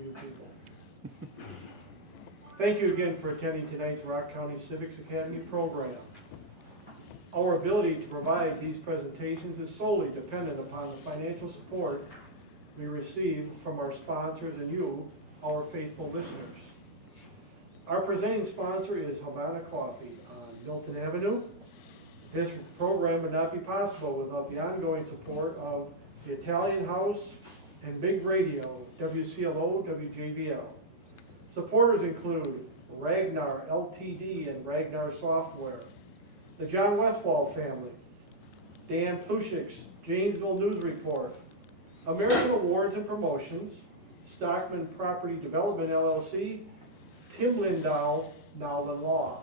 People. Thank you again for attending tonight's Rock County Civics Academy program. Our ability to provide these presentations is solely dependent upon the financial support we receive from our sponsors and you, our faithful listeners. Our presenting sponsor is Havana Coffee on Milton Avenue. This program would not be possible without the ongoing support of the Italian House and Big Radio, WCLO, WJBL. Supporters include Ragnar Ltd. And Ragnar Software, the John Westfall family, Dan Plushik's Janesville News Report, American Awards and Promotions, Stockman Property Development LLC, Tim Lindow, Now the Law.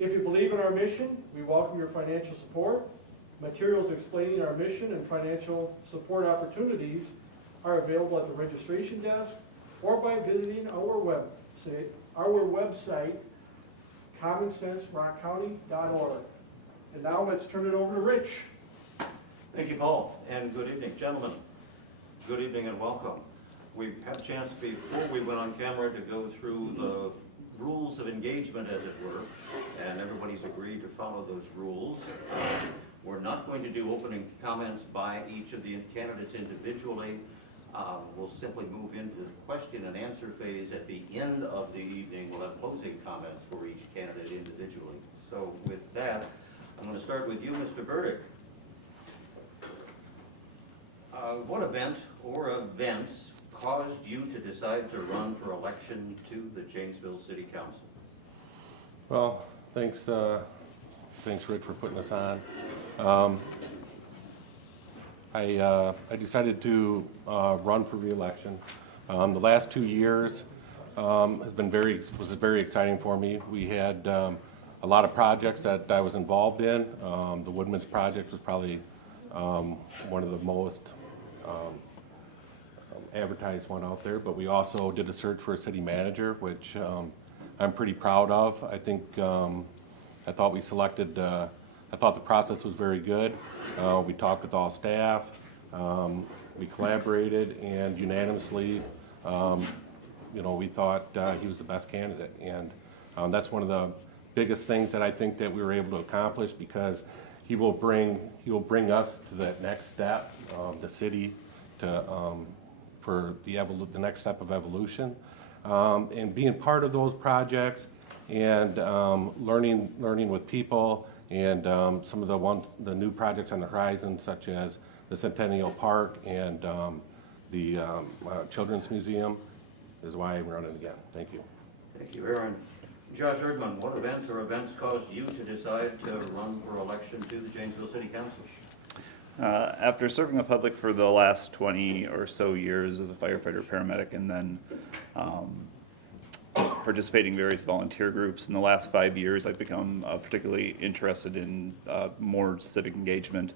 If you believe in our mission, we welcome your financial support. Materials explaining our mission and financial support opportunities are available at the registration desk or by visiting our website, commonsenserockcounty.org. And now let's turn it over to Rich. Thank you, Paul, and good evening, gentlemen. Good evening and welcome. We had a chance before we went on camera to go through the rules of engagement, as it were, and everybody's agreed to follow those rules. We're not going to do opening comments by each of the candidates individually. We'll simply move into the question and answer phase at the end of the evening. We'll have closing comments for each candidate individually. So with that, I'm going to start with you, Mr. Burdick. What event or events caused you to decide to run for election to the Janesville City Council? Well, thanks Rich, for putting this on. I decided to run for re-election. The last 2 years was very exciting for me. We had a lot of projects that I was involved in. The Woodman's project was probably one of the most advertised one out there, but we also did a search for a city manager, which I'm pretty proud of. I think I thought we selected. I thought the process was very good. We talked with all staff. We collaborated, and unanimously, we thought he was the best candidate. And that's one of the biggest things that I think that we were able to accomplish, because he will bring us to that next step, the city, for the next step of evolution, and being part of those projects, and learning with people, and some of the new projects on the horizon, such as the Centennial Park and the Children's Museum, is why I'm running again. Thank you. Thank you, Aaron. Josh Erdman, what event or events caused you to decide to run for election to the Janesville City Council? After serving the public for the last 20 or so years as a firefighter paramedic, and then participating in various volunteer groups, in the last 5 years I've become particularly interested in more civic engagement,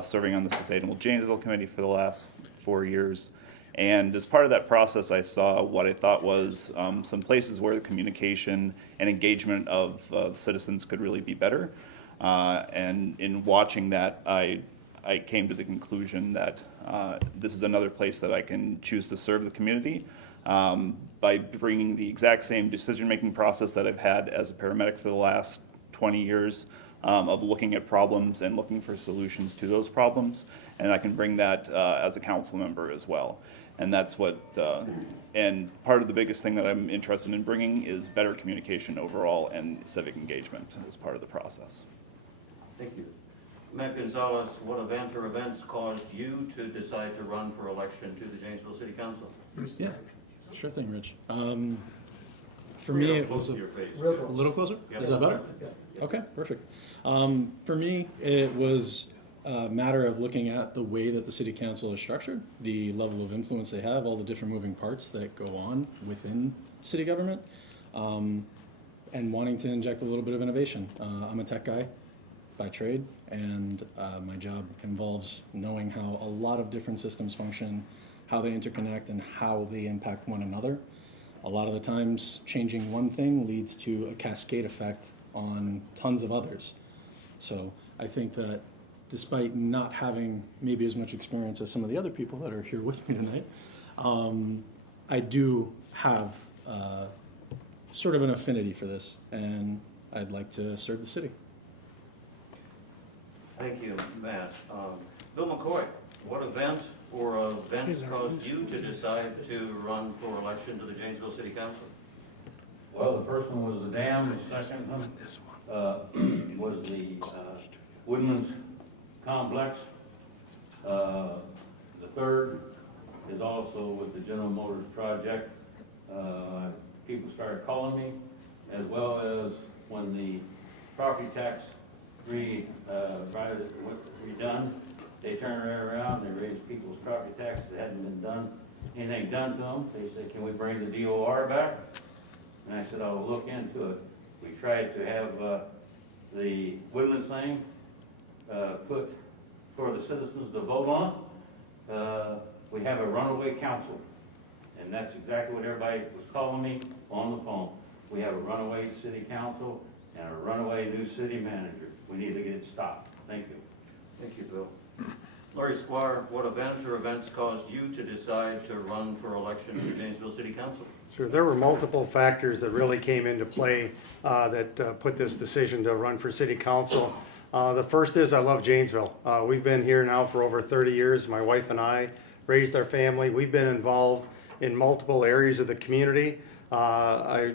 serving on the Sustainable Janesville Committee for the last 4 years. And as part of that process, I saw what I thought was some places where the communication and engagement of the citizens could really be better. And in watching that, I came to the conclusion that this is another place that I can choose to serve the community by bringing the exact same decision-making process that I've had as a paramedic for the last 20 years, of looking at problems and looking for solutions to those problems. And I can bring that as a council member as well. And that's what, and part of the biggest thing that I'm interested in bringing is better communication overall and civic engagement as part of the process. Thank you. Matt Gonzalez, what event or events caused you to decide to run for election to the Janesville City Council? Yeah, sure thing, Rich. For me, it was a little closer. Yeah. Is that better? Yeah. Okay, perfect. For me, it was a matter of looking at the way that the city council is structured, the level of influence they have, all the different moving parts that go on within city government, and wanting to inject a little bit of innovation. I'm a tech guy by trade, and my job involves knowing how a lot of different systems function, how they interconnect, and how they impact one another. A lot of the times, changing one thing leads to a cascade effect on tons of others. So I think that despite not having maybe as much experience as some of the other people that are here with me tonight, I do have sort of an affinity for this, and I'd like to serve the city. Thank you, Matt. Bill McCoy, what event or events caused you to decide to run for election to the Janesville City Council? Well, the first one was the dam, the second one was the Woodlands complex. The third is also with the General Motors project. People started calling me, as well as when the property tax redone, they turned right around, they raised people's property taxes that hadn't been anything done to them. They said, can we bring the DOR back? And I said, I'll look into it. We tried to have the Woodlands thing put for the citizens to vote on. We have a runaway council, and that's exactly what everybody was calling me on the phone. We have a runaway city council and a runaway new city manager. We need to get it stopped. Thank you. Thank you, Bill. Larry Squire, what event or events caused you to decide to run for election to Janesville City Council? Sure, there were multiple factors that really came into play that put this decision to run for city council. The first is I love Janesville. We've been here now for over 30 years. My wife and I raised our family. We've been involved in multiple areas of the community. I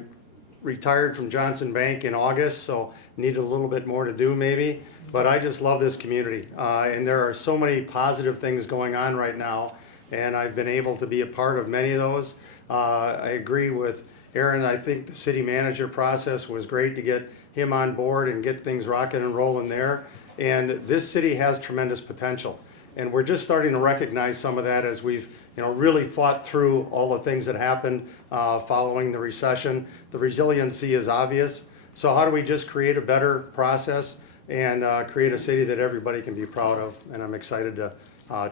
retired from Johnson Bank in August, so needed a little bit more to do maybe, but I just love this community. And there are so many positive things going on right now, and I've been able to be a part of many of those. I agree with Aaron. I think the city manager process was great to get him on board and get things rocking and rolling there. And this city has tremendous potential. And we're just starting to recognize some of that as we've really fought through all the things that happened following the recession. The resiliency is obvious. So how do we just create a better process and create a city that everybody can be proud of? And I'm excited to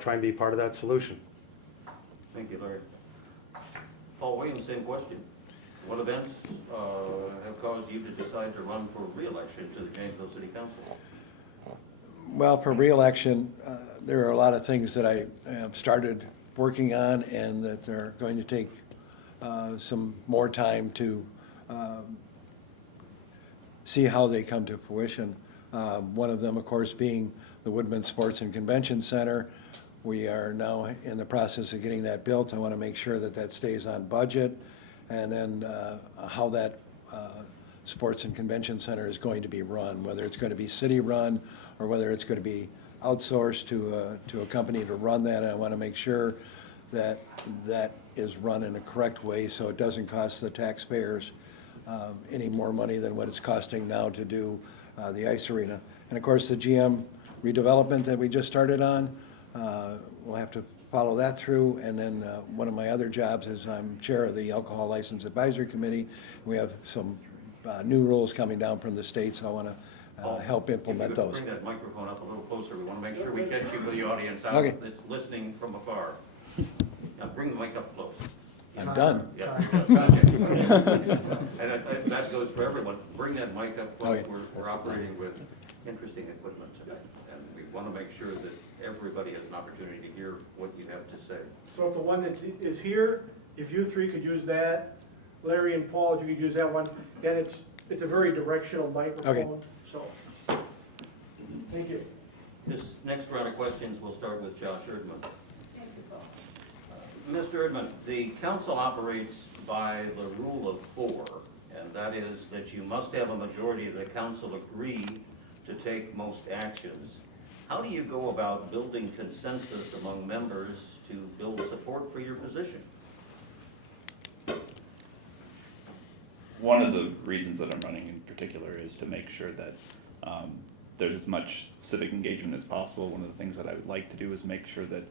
try and be part of that solution. Thank you, Larry. Paul Williams, same question. What events have caused you to decide to run for re-election to the Janesville City Council? Well, for re-election, there are a lot of things that I have started working on and that are going to take some more time to see how they come to fruition. One of them, of course, being the Woodman Sports and Convention Center. We are now in the process of getting that built. I want to make sure that that stays on budget, and then how that Sports and Convention Center is going to be run, whether it's going to be city-run or whether it's going to be outsourced to a company to run that. And I want to make sure that that is run in a correct way so it doesn't cost the taxpayers any more money than what it's costing now to do the ice arena. And of course, the GM redevelopment that we just started on, we'll have to follow that through. And then one of my other jobs is I'm chair of the Alcohol License Advisory Committee. We have some new rules coming down from the state, so I want to help implement those. Bring that microphone up a little closer. We want to make sure we catch you for the audience Okay. that's listening from afar. Now bring the mic up close. I'm done. Yeah. And that goes for everyone. Bring that mic up close. Okay. We're operating with interesting equipment today, and we want to make sure that everybody has an opportunity to hear what you have to say. So if the one that is here, if you three could use that, Larry and Paul, if you could use that one, and it's a very directional microphone. Okay. So, thank you. This next round of questions, we'll start with Josh Erdman. Mr. Erdman, the council operates by the rule of 4, and that is that you must have a majority of the council agree to take most actions. How do you go about building consensus among members to build support for your position? One of the reasons that I'm running in particular is to make sure that there's as much civic engagement as possible. One of the things that I would like to do is make sure that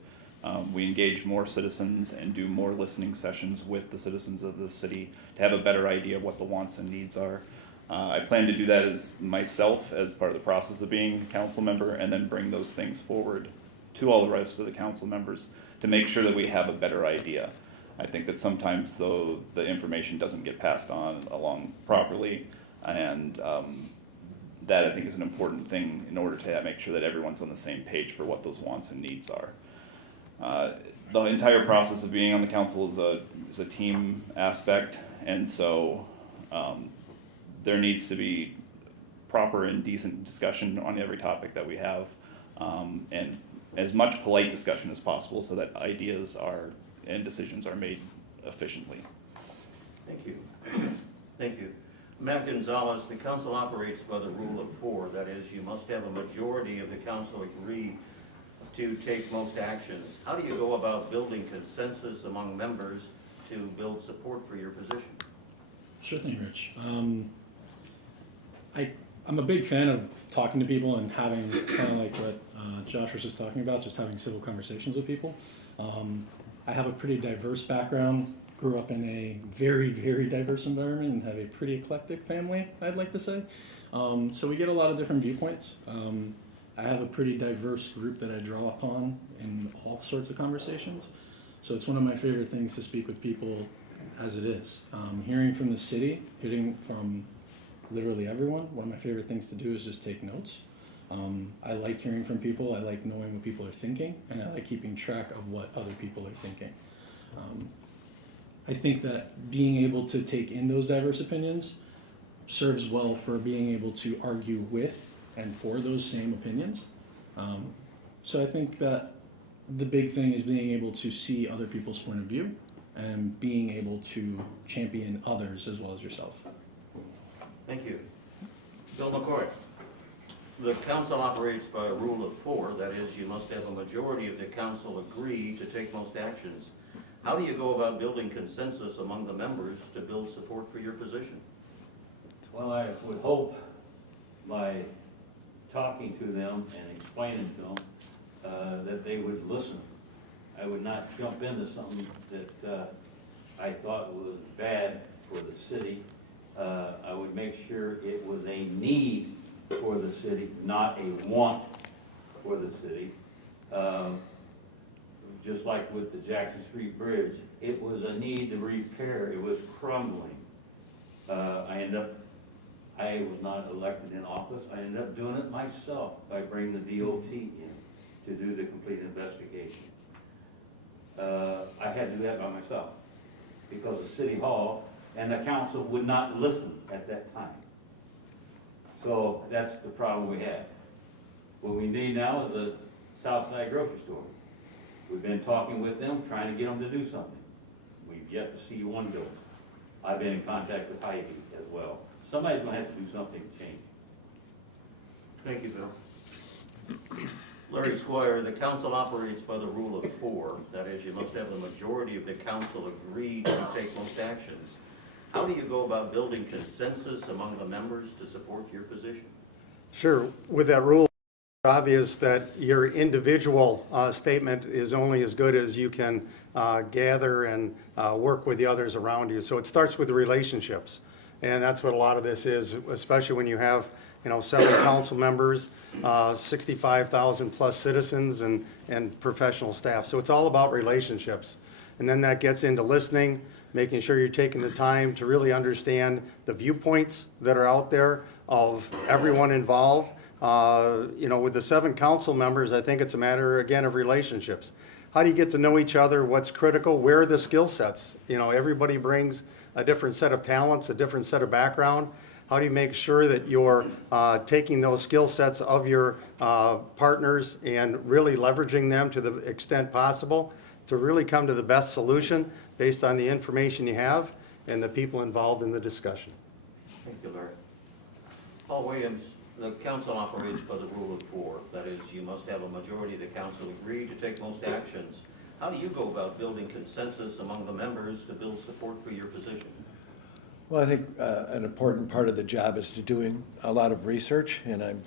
we engage more citizens and do more listening sessions with the citizens of the city to have a better idea of what the wants and needs are. I plan to do that as myself as part of the process of being a council member, and then bring those things forward to all the rest of the council members to make sure that we have a better idea. I think that sometimes though the information doesn't get passed on along properly, and that I think is an important thing in order to make sure that everyone's on the same page for what those wants and needs are. the entire process of being on the council is a team aspect, and so there needs to be proper and decent discussion on every topic that we have, and as much polite discussion as possible so that ideas are and decisions are made efficiently. Thank you. Thank you. Matt Gonzalez, the council operates by the rule of 4. That is, you must have a majority of the council agree to take most actions. How do you go about building consensus among members to build support for your position? Sure thing, Rich. I'm a big fan of talking to people and having kind of like what Josh was just talking about, just having civil conversations with people. I have a pretty diverse background, grew up in a very, very diverse environment and have a pretty eclectic family, I'd like to say. So we get a lot of different viewpoints. I have a pretty diverse group that I draw upon in all sorts of conversations. So it's one of my favorite things to speak with people as it is. Hearing from the city, hearing from literally everyone, one of my favorite things to do is just take notes. I like hearing from people, I like knowing what people are thinking, and I like keeping track of what other people are thinking. I think that being able to take in those diverse opinions serves well for being able to argue with and for those same opinions. So I think that the big thing is being able to see other people's point of view and being able to champion others as well as yourself. Thank you. Bill McCoy. The council operates by a rule of 4. That is, you must have a majority of the council agree to take most actions. How do you go about building consensus among the members to build support for your position? Well, I would hope by talking to them and explaining to them that they would listen. I would not jump into something that I thought was bad for the city. I would make sure it was a need for the city, not a want for the city. Just like with the Jackson Street Bridge, it was a need to repair. It was crumbling. I was not elected in office. I ended up doing it myself by bringing the DOT in to do the complete investigation. I had to do that by myself because the City Hall and the council would not listen at that time. So that's the problem we have. What we need now is a Southside grocery store. We've been talking with them, trying to get them to do something. We've yet to see one go. I've been in contact with Hy-Vee as well. Somebody's going to have to do something to change. Thank you, Bill. Larry Squire, the council operates by the rule of 4. That is, you must have the majority of the council agree to take most actions. How do you go about building consensus among the members to support your position? Sure. With that rule, it's obvious that your individual statement is only as good as you can gather and work with the others around you. So it starts with the relationships. And that's what a lot of this is, especially when you have 7 council members, 65,000 plus citizens and professional staff. So it's all about relationships. And then that gets into listening, making sure you're taking the time to really understand the viewpoints that are out there of everyone involved. With the 7 council members, I think it's a matter, again, of relationships. How do you get to know each other? What's critical? Where are the skill sets? Everybody brings a different set of talents, a different set of background. How do you make sure that you're taking those skill sets of your partners and really leveraging them to the extent possible to really come to the best solution based on the information you have and the people involved in the discussion? Thank you, Larry. Paul Williams, the council operates by the rule of 4. That is, you must have a majority of the council agree to take most actions. How do you go about building consensus among the members to build support for your position? Well, I think an important part of the job is to doing a lot of research, and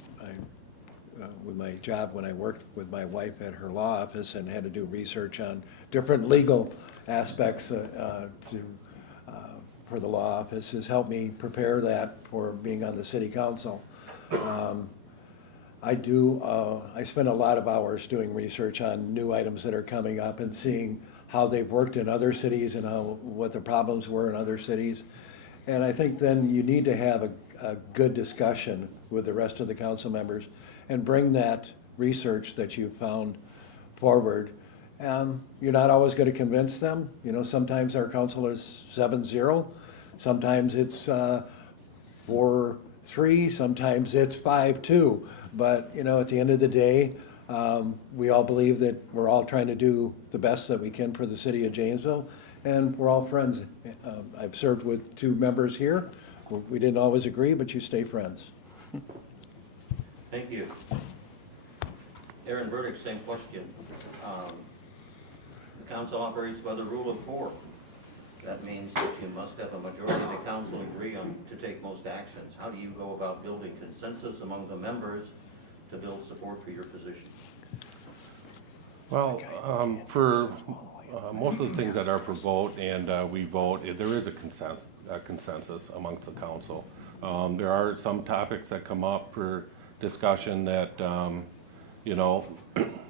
with my job when I worked with my wife at her law office and had to do research on different legal aspects for the law office, has helped me prepare that for being on the city council. I spend a lot of hours doing research on new items that are coming up and seeing how they've worked in other cities and what the problems were in other cities. And I think then you need to have a good discussion with the rest of the council members and bring that research that you've found forward You're not always going to convince them. You know, sometimes our council is 7-0, sometimes it's 4-3, sometimes it's 5-2. But, you know, at the end of the day, we all believe that we're all trying to do the best that we can for the city of Janesville, and we're all friends. I've served with 2 members here. We didn't always agree, but you stay friends. Thank you. Aaron Burdick, same question. The council operates by the rule of 4. That means that you must have a majority of the council agree on to take most actions. How do you go about building consensus among the members to build support for your position? Well, for most of the things that are for vote and we vote, there is a consensus amongst the council. There are some topics that come up for discussion that, you know,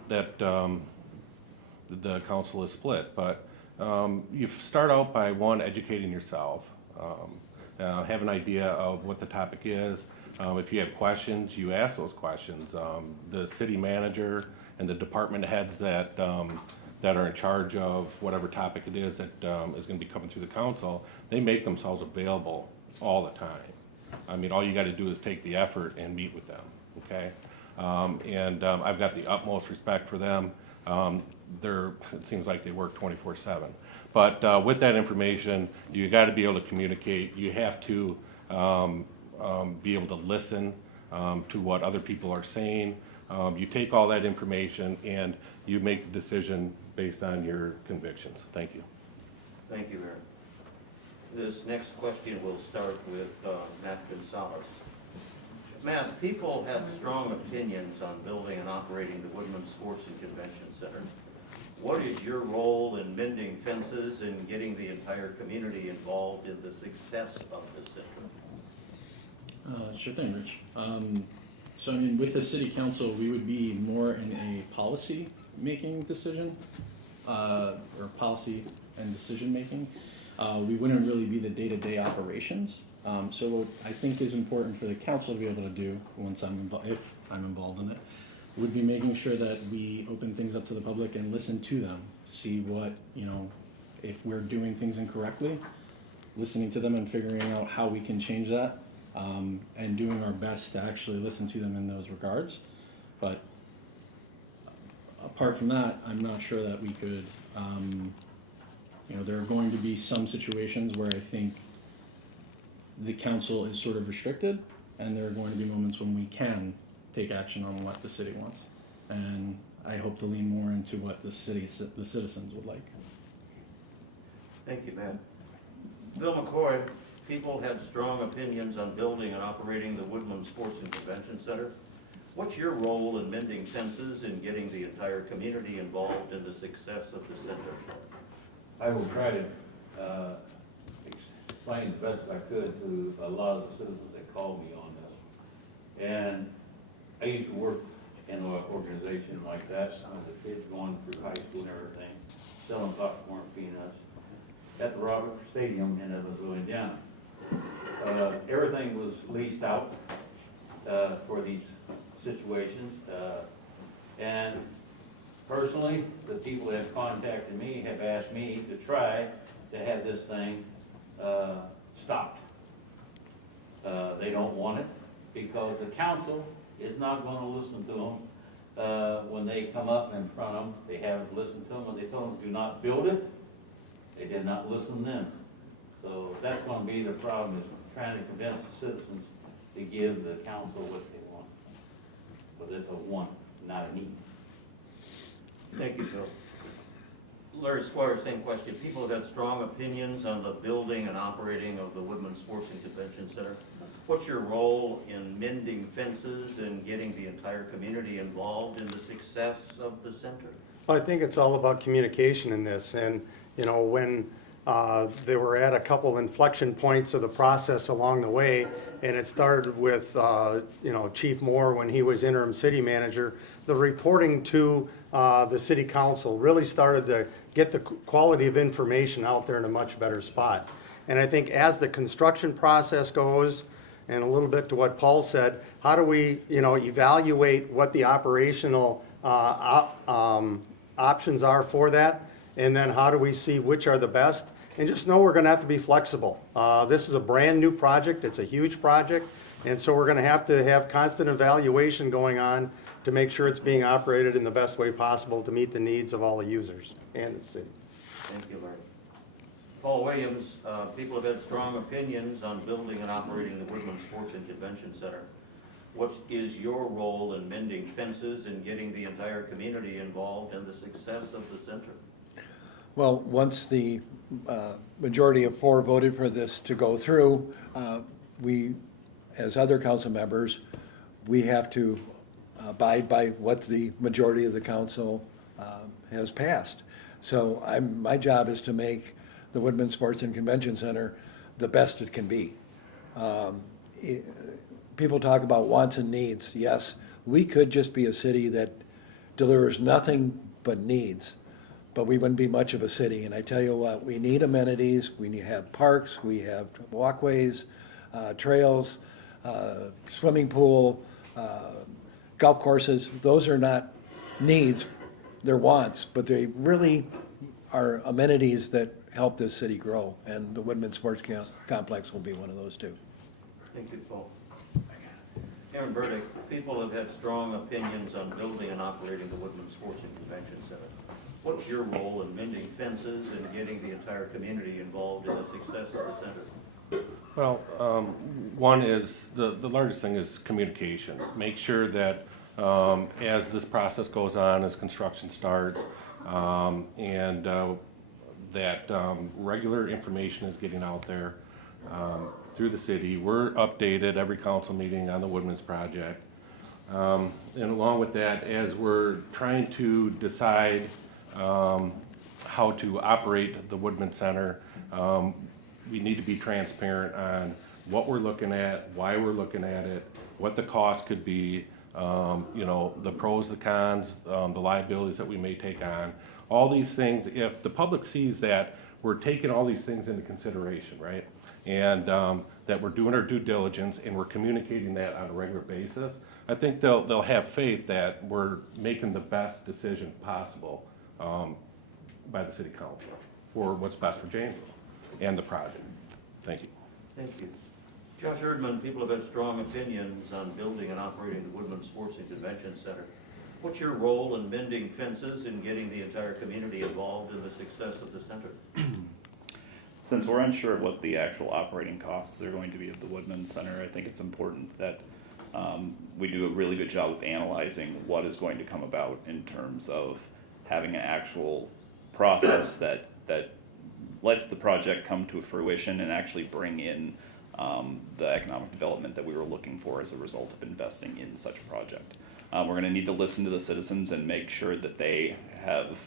that the council is split. But you start out by, one, educating yourself, have an idea of what the topic is. If you have questions, you ask those questions. The city manager and the department heads that that are in charge of whatever topic it is that is going to be coming through the council, they make themselves available all the time. I mean, all you got to do is take the effort and meet with them, okay? I've got the utmost respect for them. It seems like they work 24/7. But with that information, you got to be able to communicate. You have to be able to listen to what other people are saying. You take all that information and you make the decision based on your convictions. Thank you. Thank you, Aaron. This next question will start with Matt Gonzalez. Matt, people have strong opinions on building and operating the Woodman Sports and Convention Center. What is your role in mending fences and getting the entire community involved in the success of the center? Sure thing, Rich. So I mean, with the city council, we would be more in a policy-making decision, or policy and decision-making. We wouldn't really be the day-to-day operations. So what I think is important for the council to be able to do once if I'm involved in it, would be making sure that we open things up to the public and listen to them, see what, you know, if we're doing things incorrectly, listening to them and figuring out how we can change that, and doing our best to actually listen to them in those regards. But apart from that, I'm not sure that we could, you know, there are going to be some situations where I think the council is sort of restricted, and there are going to be moments when we can take action on what the city wants. And I hope to lean more into what the citizens would like. Thank you, Matt. Bill McCoy, people had strong opinions on building and operating the Woodland Sports and Convention Center. What's your role in mending fences and getting the entire community involved in the success of the center? I will try to explain the best I could to a lot of the citizens that called me on this. And I used to work in an organization like that, some of the kids going through high school and everything, selling popcorn, peanuts, at the Robert Stadium in Evansville, Indiana. Everything was leased out for these situations. And personally, the people that have contacted me have asked me to try to have this thing stopped. They don't want it because the council is not going to listen to them when they come up in front of them. They haven't listened to them when they told them do not build it. They did not listen then. So that's going to be the problem, is trying to convince the citizens to give the council what they want. But it's a want, not a need. Thank you, Bill. Larry Squire, same question. People have had strong opinions on the building and operating of the Woodman Sports and Convention Center. What's your role in mending fences and getting the entire community involved in the success of the center? Well, I think it's all about communication in this. And, you know, when they were at a couple inflection points of the process along the way, and it started with, you know, Chief Moore when he was interim city manager, the reporting to the city council really started to get the quality of information out there in a much better spot. And I think as the construction process goes, and a little bit to what Paul said, how do we, you know, evaluate what the operational options are for that, and then how do we see which are the best? And just know we're gonna have to be flexible. This is a brand-new project, it's a huge project, and so we're gonna have to have constant evaluation going on to make sure it's being operated in the best way possible to meet the needs of all the users and the city. Thank you, Larry. Paul Williams, people have had strong opinions on building and operating the Woodland Sports and Convention Center. What is your role in mending fences and getting the entire community involved in the success of the center? Well, once the majority of 4 voted for this to go through, we, as other council members, we have to abide by what the majority of the council has passed. So my job is to make the Woodman Sports and Convention Center the best it can be. People talk about wants and needs. Yes, we could just be a city that delivers nothing but needs, but we wouldn't be much of a city. And I tell you what, we need amenities, we need to have parks, we have walkways, trails, swimming pool, golf courses. Those are not needs, they're wants, but they really are amenities that help this city grow. And the Woodman Sports Complex will be one of those too. Thank you, Paul. Aaron Burdick, people have had strong opinions on building and operating the Woodland Sports and Convention Center. What's your role in mending fences and getting the entire community involved in the success of the center? Well, one is, the largest thing is communication. Make sure that as this process goes on, as construction starts, and that regular information is getting out there through the city. We're updated every council meeting on the Woodman's project. And along with that, as we're trying to decide how to operate the Woodman Center, we need to be transparent on what we're looking at, why we're looking at it, what the cost could be, you know, the pros, the cons, the liabilities that we may take on. All these things, if the public sees that we're taking all these things into consideration, right? And that we're doing our due diligence and we're communicating that on a regular basis, I think they'll have faith that we're making the best decision possible by the city council for what's best for Janesville and the project. Thank you. Thank you. Josh Erdman, people have had strong opinions on building and operating the Woodland Sports and Convention Center. What's your role in mending fences and getting the entire community involved in the success of the center? Since we're unsure of what the actual operating costs are going to be of the Woodman Center, I think it's important that we do a really good job of analyzing what is going to come about in terms of having an actual process that lets the project come to fruition and actually bring in the economic development that we were looking for as a result of investing in such a project. We're going to need to listen to the citizens and make sure that they have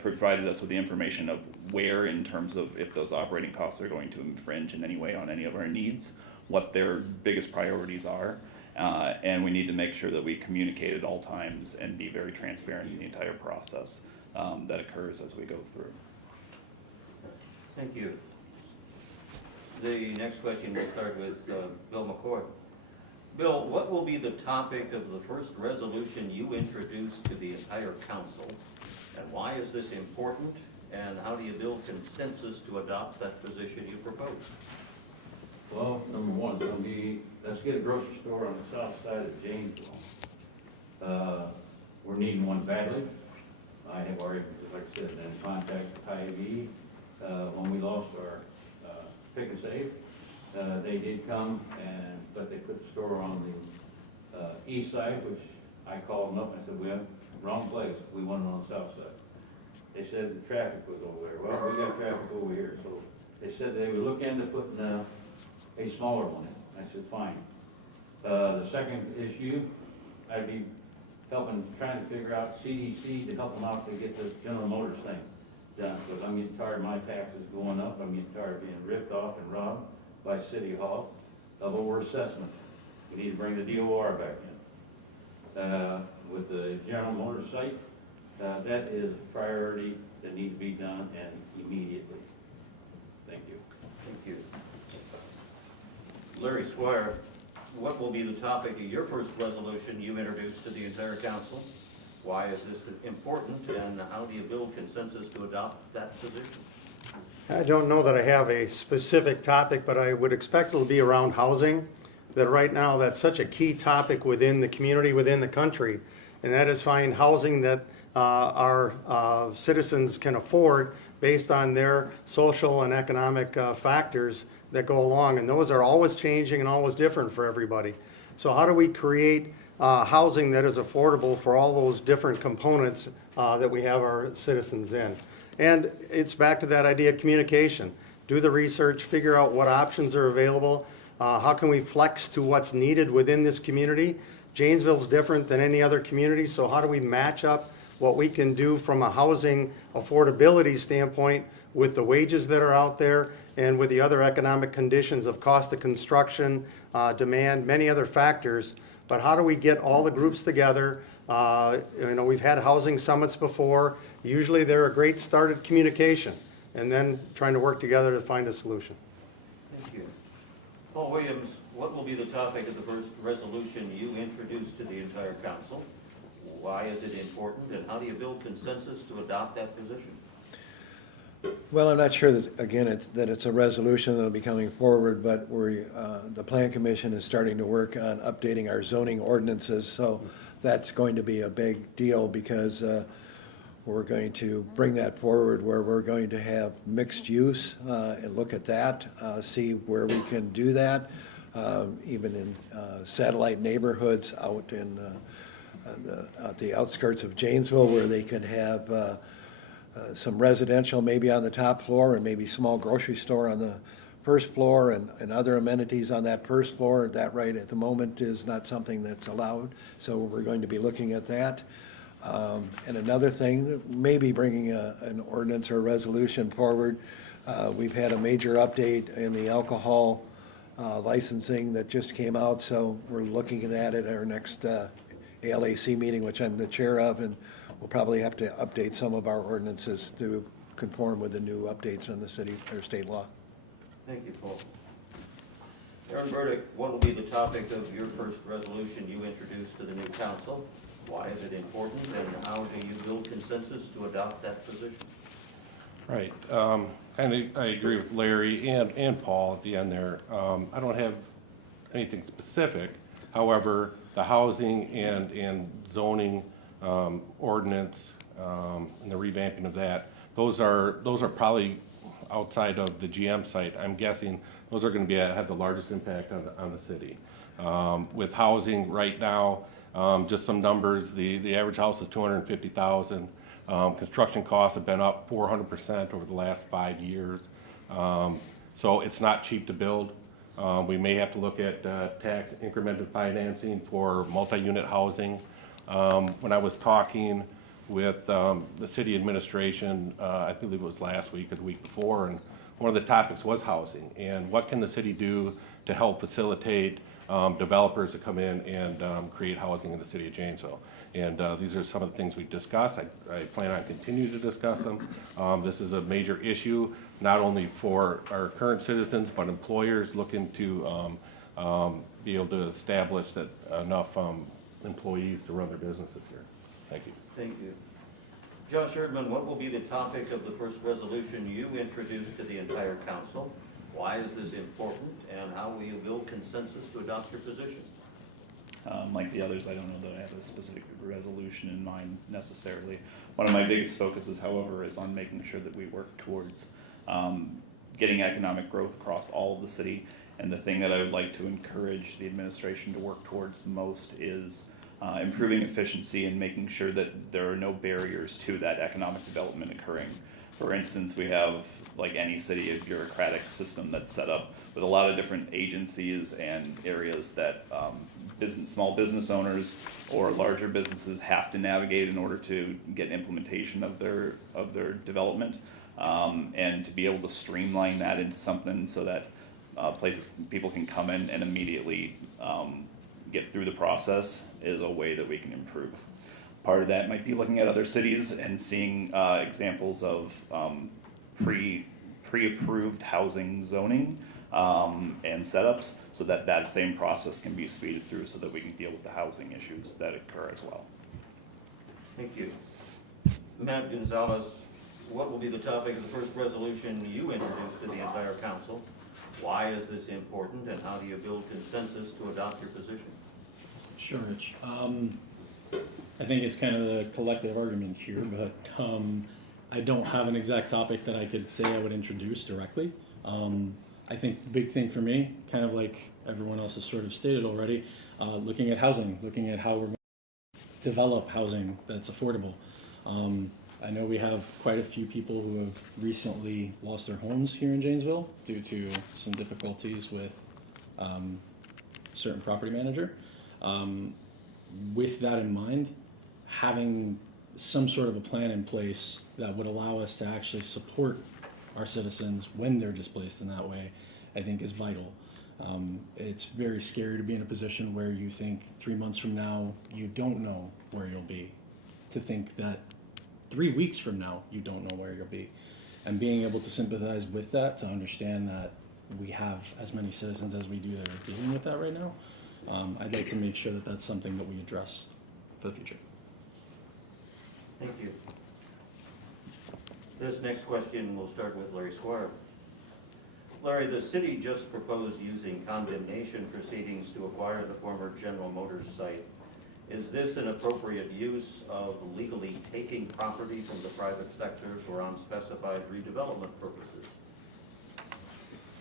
provided us with the information of where, in terms of if those operating costs are going to infringe in any way on any of our needs, what their biggest priorities are, and we need to make sure that we communicate at all times and be very transparent in the entire process that occurs as we go through. Thank you. The next question will start with Bill McCoy. Bill, what will be the topic of the first resolution you introduce to the entire council? And why is this important? And how do you build consensus to adopt that position you propose? Well, number one, it's gonna be, let's get a grocery store on the south side of Janesville. We're needing one badly. I have already, like I said, been in contact with Hy-Vee. When we lost our pick and save, they did come but they put the store on the east side, which I called them up and I said, we have wrong place. We want it on the south side. They said the traffic was over there. Well, we got traffic over here. So they said they would look into putting a smaller one in. I said, fine. The second issue, I'd be trying to figure out CDC to help them out to get this General Motors thing done. Because I'm getting tired of my taxes going up. I'm getting tired of being ripped off and robbed by City Hall of overassessment. We need to bring the DOR back in. With the General Motors site, that is a priority that needs to be done and immediately. Thank you. Thank you. Larry Squire, what will be the topic of your first resolution you introduce to the entire council? Why is this important, and how do you build consensus to adopt that position? I don't know that I have a specific topic, but I would expect it'll be around housing. That right now, that's such a key topic within the community, within the country, and that is find housing that our citizens can afford based on their social and economic factors that go along, and those are always changing and always different for everybody. So how do we create housing that is affordable for all those different components that we have our citizens in? And it's back to that idea of communication. Do the research, figure out what options are available. How can we flex to what's needed within this community? Janesville's different than any other community, so how do we match up what we can do from a housing affordability standpoint with the wages that are out there and with the other economic conditions of cost of construction, demand, many other factors. But how do we get all the groups together? We've had housing summits before. Usually they're a great start at communication and then trying to work together to find a solution. Thank you. Paul Williams, what will be the topic of the first resolution you introduce to the entire council? Why is it important, and how do you build consensus to adopt that position? Well, I'm not sure that, again, it's a resolution that'll be coming forward, but the Plan Commission is starting to work on updating our zoning ordinances, so that's going to be a big deal because we're going to bring that forward where we're going to have mixed use and look at that, see where we can do that, even in satellite neighborhoods out in at the outskirts of Janesville where they can have some residential maybe on the top floor and maybe small grocery store on the first floor and other amenities on that first floor. That right at the moment is not something that's allowed, so we're going to be looking at that. And another thing, maybe bringing an ordinance or a resolution forward. We've had a major update in the alcohol licensing that just came out, so we're looking at it at our next ALAC meeting, which I'm the chair of, and we'll probably have to update some of our ordinances to conform with the new updates on the city or state law. Thank you, Paul. Aaron Burdick, what will be the topic of your first resolution you introduce to the new council? Why is it important, and how do you build consensus to adopt that position? Right. And I agree with Larry and Paul at the end there. I don't have anything specific. However, the housing and zoning ordinance and the revamping of that, those are probably outside of the GM site. I'm guessing those are going to have the largest impact on the city. With housing right now, just some numbers, the average house is $250,000. Construction costs have been up 400% over the last 5 years. So it's not cheap to build. We may have to look at tax incremental financing for multi-unit housing. When I was talking with the city administration, I believe it was last week or the week before, and one of the topics was housing and what can the city do to help facilitate developers to come in and create housing in the city of Janesville. And these are some of the things we've discussed. I plan on continuing to discuss them. This is a major issue, not only for our current citizens, but employers looking to be able to establish that enough employees to run their businesses here. Thank you. Thank you. Josh Erdman, what will be the topic of the first resolution you introduce to the entire council? Why is this important, and how will you build consensus to adopt your position? Like the others, I don't know that I have a specific resolution in mind necessarily. One of my biggest focuses, however, is on making sure that we work towards getting economic growth across all of the city. And the thing that I would like to encourage the administration to work towards most is improving efficiency and making sure that there are no barriers to that economic development occurring. For instance, we have, like any city, a bureaucratic system that's set up with a lot of different agencies and areas that small business owners or larger businesses have to navigate in order to get implementation of their development, and to be able to streamline that into something so that people can come in and immediately get through the process is a way that we can improve. Part of that might be looking at other cities and seeing examples of pre-approved housing zoning and setups, so that same process can be speeded through so that we can deal with the housing issues that occur as well. Thank you. Matt Gonzalez, what will be the topic of the first resolution you introduce to the entire council? Why is this important, and how do you build consensus to adopt your position? Sure, Rich. I think it's kind of the collective argument here, but I don't have an exact topic that I could say I would introduce directly. I think the big thing for me, kind of like everyone else has sort of stated already, looking at housing, looking at how we're going to develop housing that's affordable. I know we have quite a few people who have recently lost their homes here in Janesville due to some difficulties with certain property manager. With that in mind, having some sort of a plan in place that would allow us to actually support our citizens when they're displaced in that way, I think is vital. It's very scary to be in a position where you think 3 months from now you don't know where you'll be, to think that 3 weeks from now you don't know where you'll be. And being able to sympathize with that, to understand that we have as many citizens as we do that are dealing with that right now, I'd like to make sure that that's something that we address for the future. Thank you. This next question will start with Larry Squire. Larry, the city just proposed using condemnation proceedings to acquire the former General Motors site. Is this an appropriate use of legally taking property from the private sector for unspecified redevelopment purposes?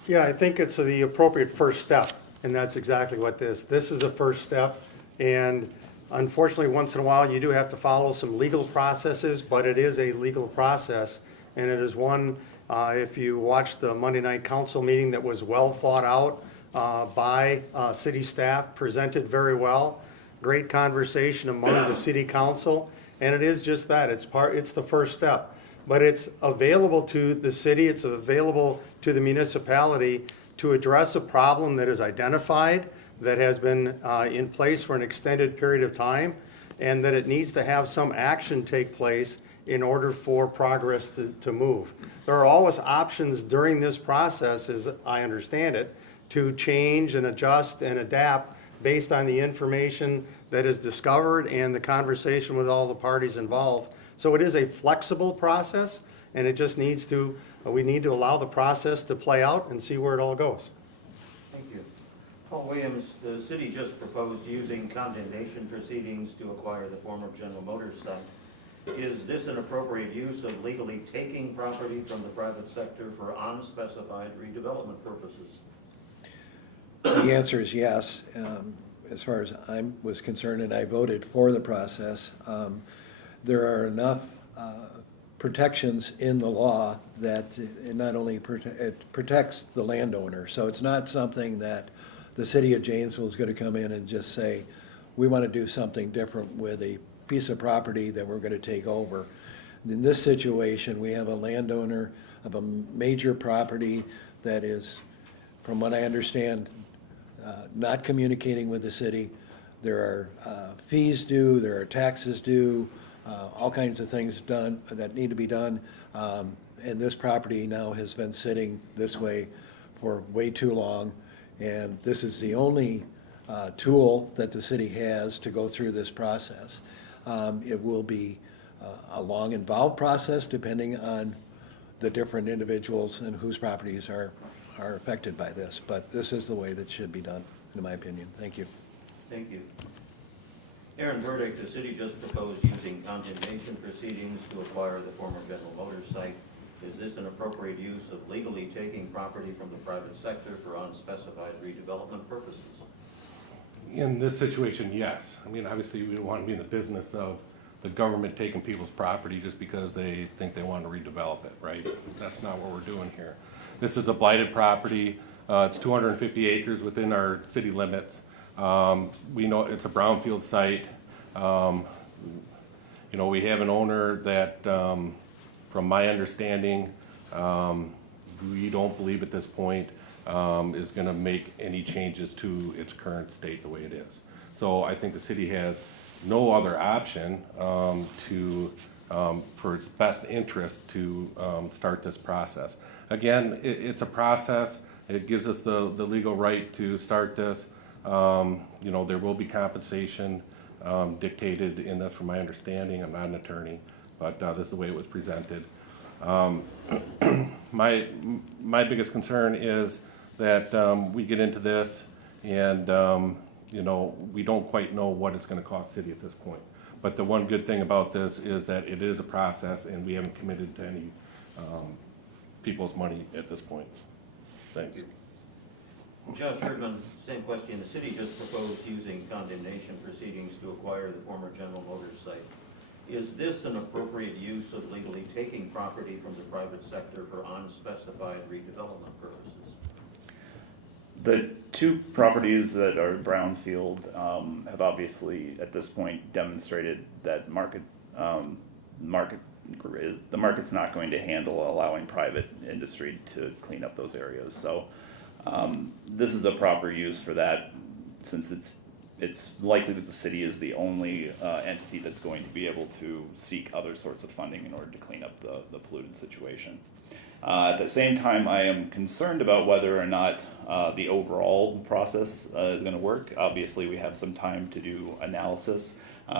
Yeah, I think it's the appropriate first step, and that's exactly what this is a first step. And unfortunately, once in a while, you do have to follow some legal processes, but it is a legal process, and it is one, if you watch the Monday night council meeting, that was well thought out by city staff, presented very well. Great conversation among the city council, and it is just that. It's the first step. But it's available to the city, it's available to the municipality to address a problem that is identified, that has been in place for an extended period of time, and that it needs to have some action take place in order for progress to move. There are always options during this process, as I understand it, to change and adjust and adapt based on the information that is discovered and the conversation with all the parties involved. So it is a flexible process, and it just needs to, we need to allow the process to play out and see where it all goes. Thank you. Paul Williams, the city just proposed using condemnation proceedings to acquire the former General Motors site. Is this an appropriate use of legally taking property from the private sector for unspecified redevelopment purposes? The answer is yes. As far as I was concerned, and I voted for the process, there are enough protections in the law that it not only it protects the landowner. So it's not something that the city of Janesville is going to come in and just say, we want to do something different with a piece of property that we're going to take over. In this situation, we have a landowner of a major property that is, from what I understand, not communicating with the city. There are fees due, there are taxes due, all kinds of things done that need to be done. And this property now has been sitting this way for way too long. And this is the only tool that the city has to go through this process. It will be a long, involved process depending on the different individuals and whose properties are affected by this. But this is the way that should be done, in my opinion. Thank you. Thank you. Aaron Burdick, the city just proposed using condemnation proceedings to acquire the former General Motors site. Is this an appropriate use of legally taking property from the private sector for unspecified redevelopment purposes? In this situation, yes. I mean, obviously, we don't want to be in the business of the government taking people's property just because they think they want to redevelop it, right? That's not what we're doing here. This is a blighted property. It's 250 acres within our city limits. We know it's a brownfield site. You know, we have an owner that, from my understanding, we don't believe at this point is going to make any changes to its current state the way it is. So I think the city has no other option for its best interest to start this process. Again, it's a process. It gives us the legal right to start this. You know, there will be compensation dictated in this from my understanding. I'm not an attorney, but this is the way it was presented. My biggest concern is that we get into this and, we don't quite know what it's gonna cost the city at this point. But the one good thing about this is that it is a process and we haven't committed to any people's money at this point. Thanks. Josh Erdman, same question. The city just proposed using condemnation proceedings to acquire the former General Motors site. Is this an appropriate use of legally taking property from the private sector for unspecified redevelopment purposes? The two properties that are brownfield have obviously, at this point, demonstrated that the market's not going to handle allowing private industry to clean up those areas. So this is the proper use for that, since it's likely that the city is the only entity that's going to be able to seek other sorts of funding in order to clean up the polluted situation. At the same time, I am concerned about whether or not the overall process is going to work. Obviously, we have some time to do analysis.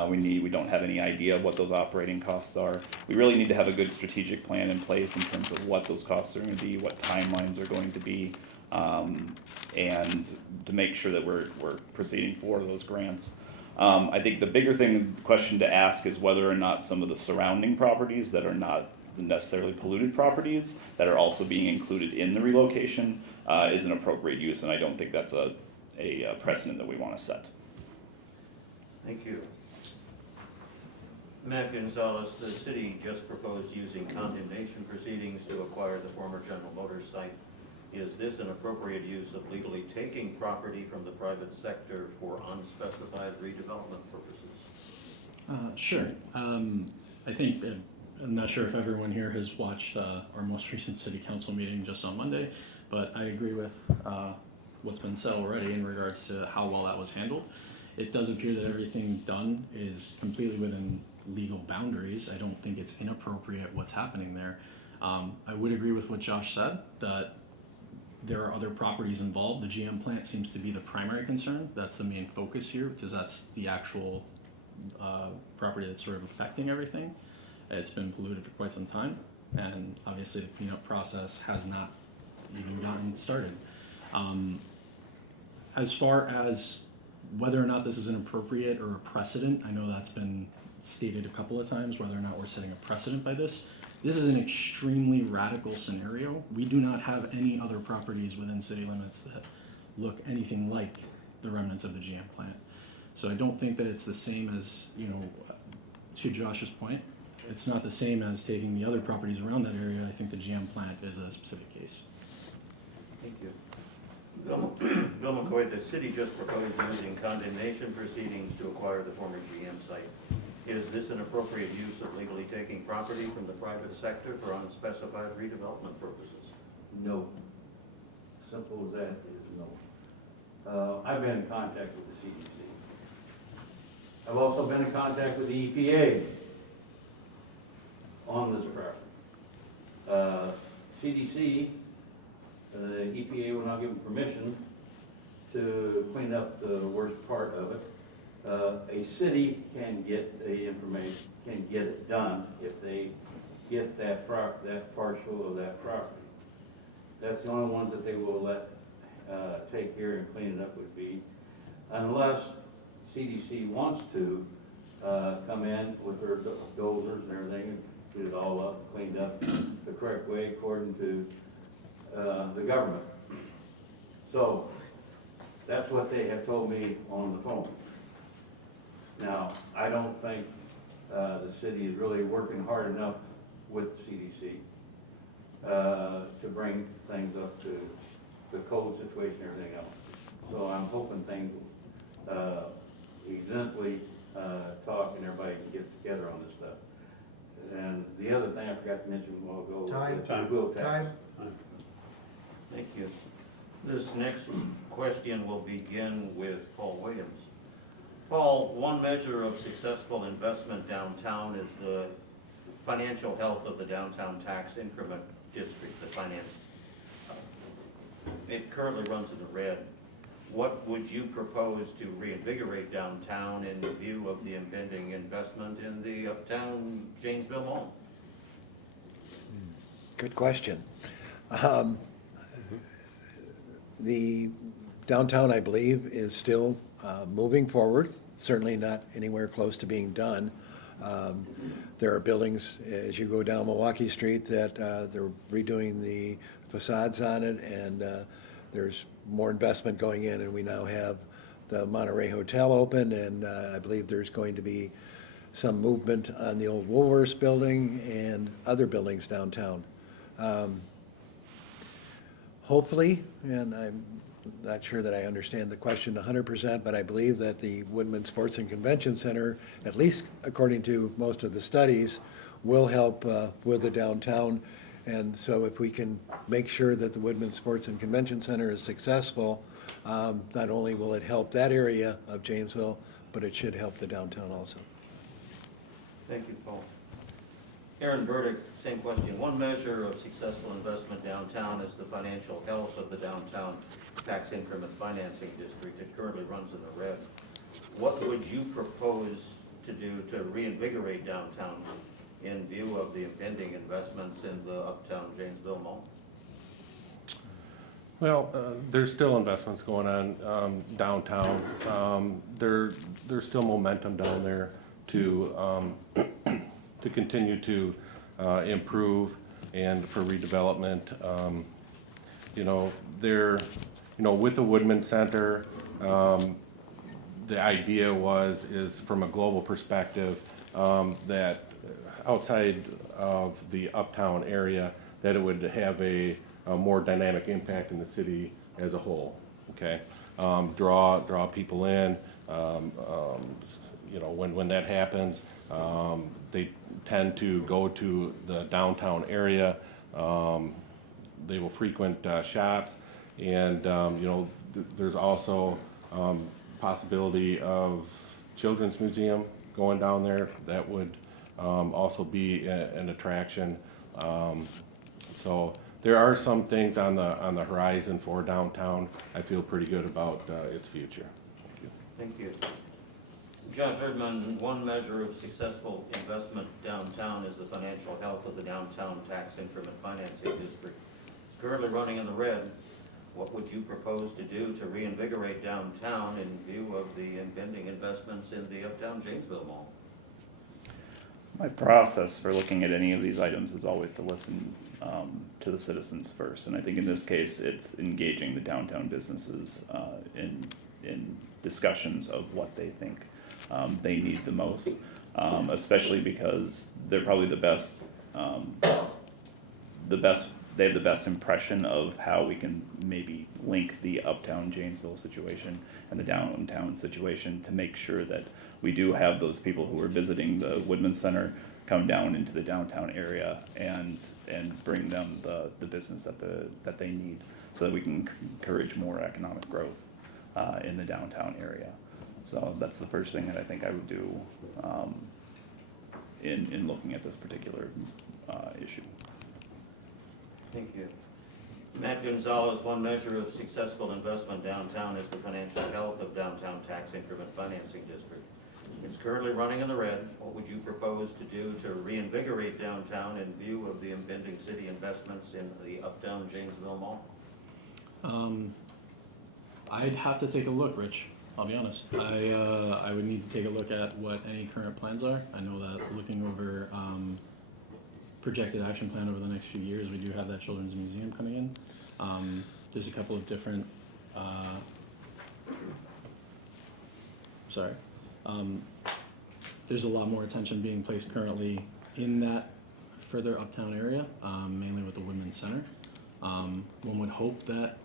We don't have any idea of what those operating costs are. We really need to have a good strategic plan in place in terms of what those costs are going to be, what timelines are going to be, and to make sure that we're proceeding for those grants. I think the bigger question to ask is whether or not some of the surrounding properties that are not necessarily polluted properties that are also being included in the relocation is an appropriate use, and I don't think that's a precedent that we want to set. Thank you. Matt Gonzalez, the city just proposed using condemnation proceedings to acquire the former General Motors site. Is this an appropriate use of legally taking property from the private sector for unspecified redevelopment purposes? Sure. I think, I'm not sure if everyone here has watched our most recent city council meeting just on Monday, but I agree with what's been said already in regards to how well that was handled. It does appear that everything done is completely within legal boundaries. I don't think it's inappropriate what's happening there. I would agree with what Josh said, that there are other properties involved. The GM plant seems to be the primary concern. That's the main focus here, because that's the actual property that's sort of affecting everything. It's been polluted for quite some time, and obviously the cleanup process has not even gotten started. As far as whether or not this is an appropriate or a precedent, I know that's been stated a couple of times, whether or not we're setting a precedent by this. This is an extremely radical scenario. We do not have any other properties within city limits that look anything like the remnants of the GM plant. So I don't think that it's the same as, to Josh's point, it's not the same as taking the other properties around that area. I think the GM plant is a specific case. Thank you. Bill McCoy, the city just proposed using condemnation proceedings to acquire the former GM site. Is this an appropriate use of legally taking property from the private sector for unspecified redevelopment purposes? No. Simple as that is no. I've been in contact with the CDC. I've also been in contact with the EPA on this property. CDC, the EPA will not give them permission to clean up the worst part of it. A city can get the information, can get it done if they get that parcel of that property. That's the only ones that they will let take care and clean it up would be, unless CDC wants to come in with their dozers and everything and get it all up, cleaned up the correct way according to the government. So that's what they have told me on the phone. Now, I don't think the city is really working hard enough with CDC to bring things up to the code situation and everything else. So I'm hoping things exemplary talk and everybody can get together on this stuff. And the other thing I forgot to mention a while ago was the wheel tax. Thank you. This next question will begin with Paul Williams. Paul, one measure of successful investment downtown is the financial health of the downtown tax increment district, the finance. It currently runs in the red. What would you propose to reinvigorate downtown in view of the impending investment in the Uptown Janesville Mall? Good question. The downtown, I believe, is still moving forward, certainly not anywhere close to being done. There are buildings, as you go down Milwaukee Street, that they're redoing the facades on it, and there's more investment going in, and we now have the Monterey Hotel open, and I believe there's going to be some movement on the old Woolworths building and other buildings downtown. Hopefully, and I'm not sure that I understand the question 100%, but I believe that the Woodman Sports and Convention Center, at least according to most of the studies, will help with the downtown. And so if we can make sure that the Woodman Sports and Convention Center is successful, not only will it help that area of Janesville, but it should help the downtown also. Thank you, Paul. Aaron Burdick, same question. One measure of successful investment downtown is the financial health of the downtown tax increment financing district. It currently runs in the red. What would you propose to do to reinvigorate downtown in view of the impending investments in the Uptown Janesville Mall? Well, there's still investments going on downtown. There's still momentum down there to continue to improve and for redevelopment. With the Woodman Center, the idea is from a global perspective that outside of the uptown area, that it would have a more dynamic impact in the city as a whole. Okay, draw people in. When that happens, they tend to go to the downtown area. They will frequent shops, and there's also possibility of children's museum going down there. That would also be an attraction. So there are some things on the horizon for downtown. I feel pretty good about its future. Thank you. Thank you. Josh Erdman, one measure of successful investment downtown is the financial health of the downtown tax increment financing district. It's currently running in the red. What would you propose to do to reinvigorate downtown in view of the impending investments in the Uptown Janesville Mall? My process for looking at any of these items is always to listen to the citizens first, and I think in this case, it's engaging the downtown businesses in discussions of what they think they need the most, especially because they're probably the best. They have the best impression of how we can maybe link the Uptown Janesville situation and the downtown situation to make sure that we do have those people who are visiting the Woodman Center come down into the downtown area and bring them the business that they need, so that we can encourage more economic growth in the downtown area. So that's the first thing that I think I would do in looking at this particular issue. Thank you. Matt Gonzalez, one measure of successful investment downtown is the financial health of downtown tax increment financing district. It's currently running in the red. What would you propose to do to reinvigorate downtown in view of the impending city investments in the Uptown Janesville Mall? I'd have to take a look, Rich. I'll be honest. I would need to take a look at what any current plans are. I know that looking over projected action plan over the next few years, we do have that children's museum coming in. There's a couple of different, there's a lot more attention being placed currently in that further uptown area, mainly with the Woodman Center. One would hope that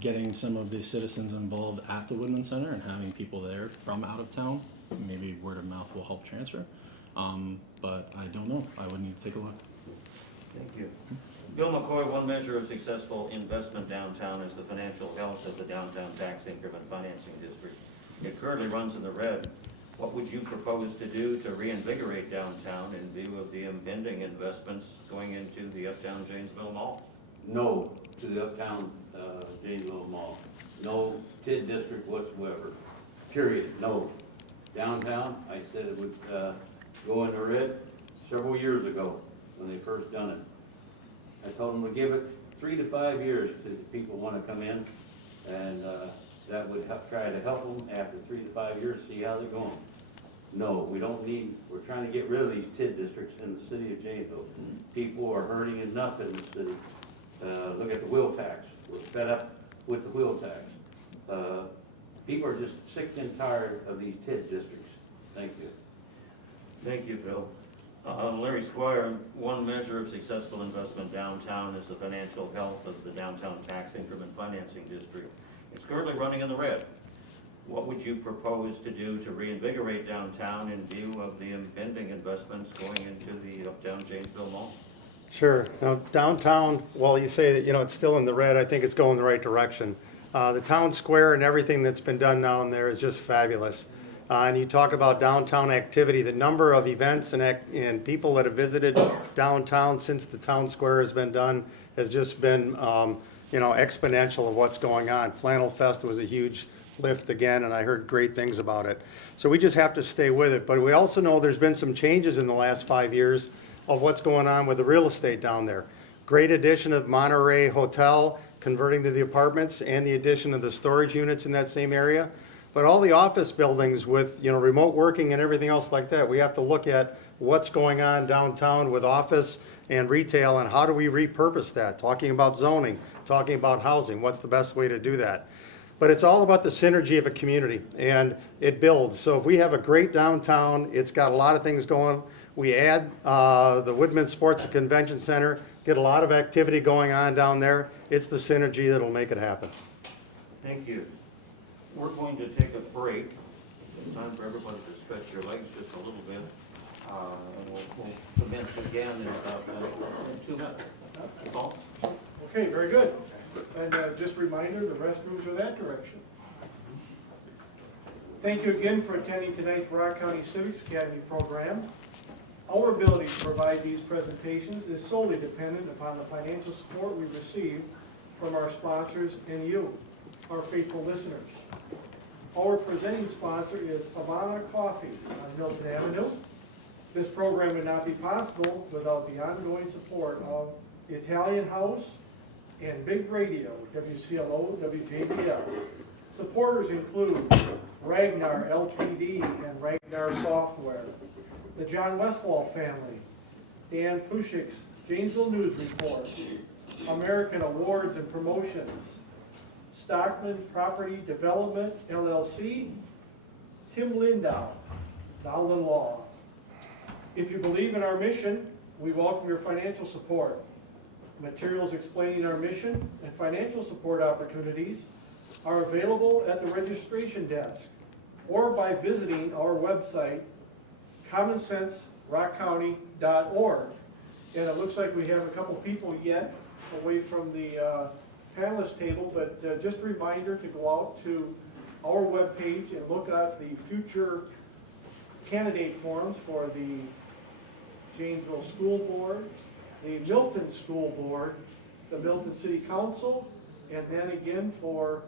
getting some of the citizens involved at the Woodman Center and having people there from out of town, maybe word of mouth will help transfer. But I don't know. I would need to take a look. Thank you. Bill McCoy, one measure of successful investment downtown is the financial health of the downtown tax increment financing district. It currently runs in the red. What would you propose to do to reinvigorate downtown in view of the impending investments going into the Uptown Janesville Mall? No to the Uptown Janesville Mall. no TID district whatsoever, period, no. Downtown, I said it would go into red several years ago when they first done it. I told them to give it 3 to 5 years to people want to come in, and that would try to help them after 3 to 5 years, see how they're going. No, we don't need, we're trying to get rid of these TID districts in the city of Janesville. People are hurting enough in the city. Look at the wheel tax. We're fed up with the wheel tax. People are just sick and tired of these TID districts. Thank you. Thank you, Bill. Larry Squire, one measure of successful investment downtown is the financial health of the downtown tax increment financing district. It's currently running in the red. What would you propose to do to reinvigorate downtown in view of the impending investments going into the Uptown Janesville Mall? Sure. Now, downtown, while you say that, it's still in the red, I think it's going the right direction. The town square and everything that's been done down there is just fabulous. And you talk about downtown activity, the number of events and people that have visited downtown since the town square has been done has just been, exponential of what's going on. Flannel Fest was a huge lift again, and I heard great things about it. So we just have to stay with it. But we also know there's been some changes in the last 5 years of what's going on with the real estate down there. Great addition of Monterey Hotel, converting to the apartments, and the addition of the storage units in that same area. But all the office buildings with, remote working and everything else like that, we have to look at what's going on downtown with office and retail and how do we repurpose that? Talking about zoning, talking about housing, what's the best way to do that? But it's all about the synergy of a community, and it builds. So if we have a great downtown, it's got a lot of things going. We add the Woodman Sports and Convention Center, get a lot of activity going on down there. It's the synergy that'll make it happen. Thank you. We're going to take a break. It's time for everybody to stretch your legs just a little bit. And we'll commence again in about 2 minutes. Paul? Okay, very good. And just a reminder, the restrooms are that direction. Thank you again for attending tonight's Rock County Civics Academy program. Our ability to provide these presentations is solely dependent upon the financial support we receive from our sponsors and you, our faithful listeners. Our presenting sponsor is Havana Coffee on Milton Avenue. This program would not be possible without the ongoing support of the Italian House and Big Radio, WCLO, WJBL. Supporters include Ragnar Ltd. And Ragnar Software, the John Westfall family, Dan Pushik's Janesville News Report, American Awards and Promotions, Stockman Property Development, LLC, Tim Lindow, Dowland Law. If you believe in our mission, we welcome your financial support. Materials explaining our mission and financial support opportunities are available at the registration desk or by visiting our website, commonsenserockcounty.org. And it looks like we have a couple people yet away from the panelist table, but just a reminder to go out to our webpage and look at the future candidate forms for the Janesville School Board, the Milton School Board, the Milton City Council, and then again for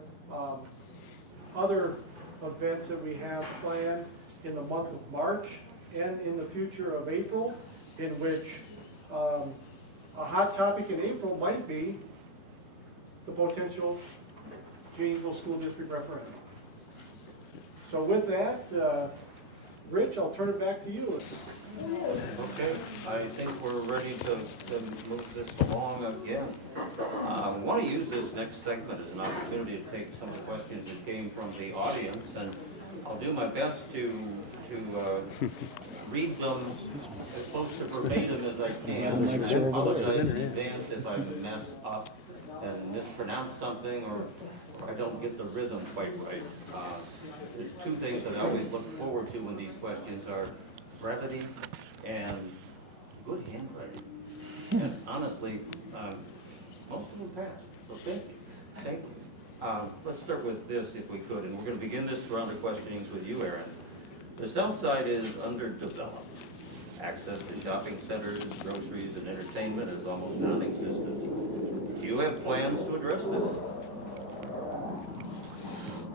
other events that we have planned in the month of March and in the future of April, in which a hot topic in April might be the potential Janesville School District referendum. So with that, Rich, I'll turn it back to you. Okay, I think we're ready to move this along again. I want to use this next segment as an opportunity to take some of the questions that came from the audience, and I'll do my best to read them as close to verbatim as I can. I apologize in advance if I mess up and mispronounce something or I don't get the rhythm quite right. There's 2 things that I always look forward to when these questions are brevity and good handwriting. And honestly, most of them passed, so thank you. Thank you. Let's start with this if we could, and we're going to begin this round of questionings with you, Aaron. The South Side is underdeveloped. Access to shopping centers, groceries, and entertainment is almost non-existent. Do you have plans to address this?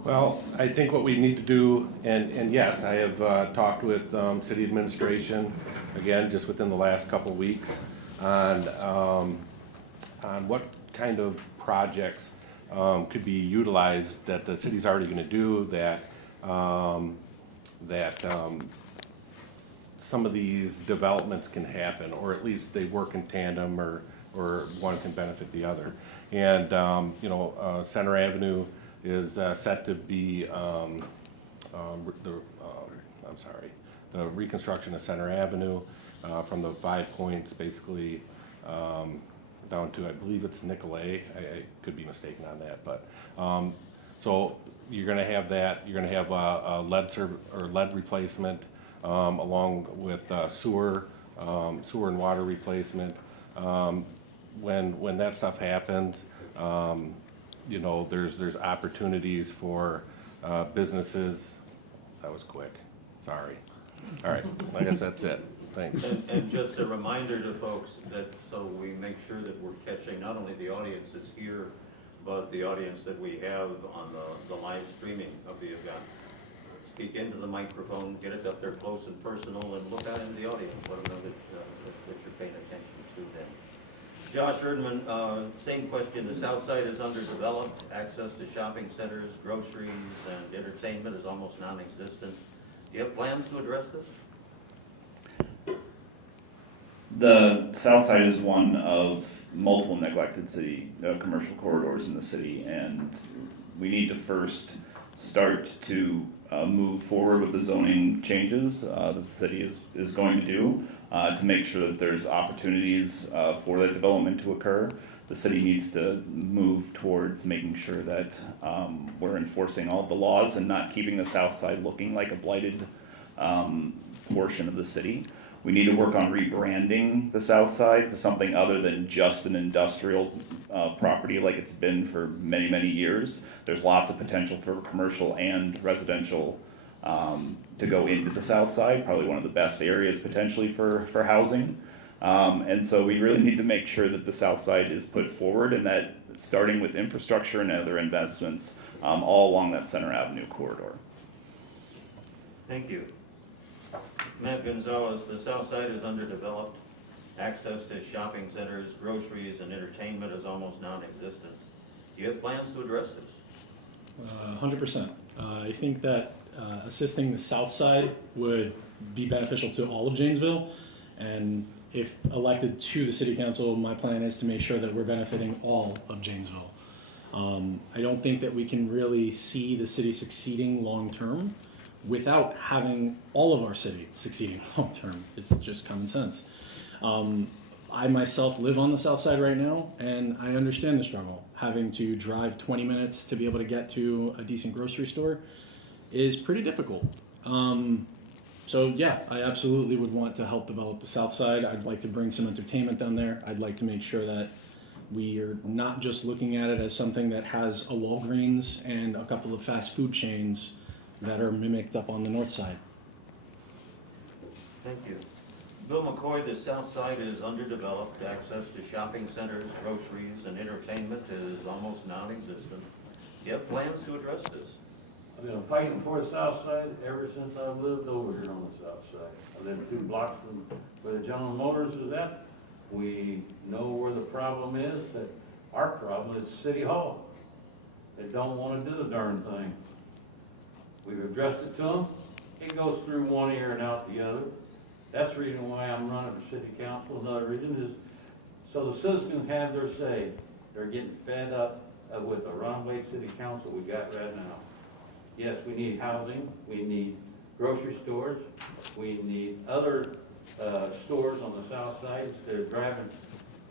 Well, I think what we need to do, and yes, I have talked with city administration, again, just within the last couple of weeks, on what kind of projects could be utilized that the city's already going to do, that some of these developments can happen, or at least they work in tandem, or one can benefit the other. And, Center Avenue is set to be, the reconstruction of Center Avenue from the 5 points, basically, down to, I believe it's Nicolay. I could be mistaken on that, but, so you're gonna have that, you're gonna have a lead replacement, along with sewer and water replacement. When that stuff happens, there's opportunities for businesses. That was quick, sorry. All right, I guess that's it, thanks. And just a reminder to folks that, so we make sure that we're catching not only the audience that's here, but the audience that we have on the live streaming of the event. Speak into the microphone, get it up there close and personal, and look out into the audience, let them know that you're paying attention to them. Josh Erdman, same question. The south side is underdeveloped. Access to shopping centers, groceries, and entertainment is almost non-existent. Do you have plans to address this? The south side is one of multiple neglected city commercial corridors in the city, and we need to first start to move forward with the zoning changes that the city is going to do to make sure that there's opportunities for that development to occur. The city needs to move towards making sure that we're enforcing all the laws and not keeping the south side looking like a blighted portion of the city. We need to work on rebranding the south side to something other than just an industrial property like it's been for many, many years. There's lots of potential for commercial and residential to go into the south side, probably one of the best areas potentially for housing. And so we really need to make sure that the south side is put forward, and that starting with infrastructure and other investments all along that Center Avenue corridor. Thank you. Matt Gonzalez, the south side is underdeveloped. Access to shopping centers, groceries, and entertainment is almost non-existent. Do you have plans to address this? 100%. I think that assisting the south side would be beneficial to all of Janesville, and if elected to the city council, my plan is to make sure that we're benefiting all of Janesville. I don't think that we can really see the city succeeding long-term without having all of our city succeeding long-term. It's just common sense. I myself live on the south side right now, and I understand the struggle. Having to drive 20 minutes to be able to get to a decent grocery store is pretty difficult. So yeah, I absolutely would want to help develop the south side. I'd like to bring some entertainment down there. I'd like to make sure that we are not just looking at it as something that has a Walgreens and a couple of fast food chains that are mimicked up on the north side. Thank you. Bill McCoy, the south side is underdeveloped. Access to shopping centers, groceries, and entertainment is almost non-existent. Do you have plans to address this? I've been fighting for the south side ever since I lived over here on the south side. I live 2 blocks from where the General Motors is at. We know where the problem is. That our problem is City Hall. They don't want to do the darn thing. We've addressed it to them. It goes through one ear and out the other. That's the reason why I'm running for city council. Another reason is so the citizens have their say. They're getting fed up with the runaway city council we got right now. Yes, we need housing. We need grocery stores. We need other stores on the south side. Instead of driving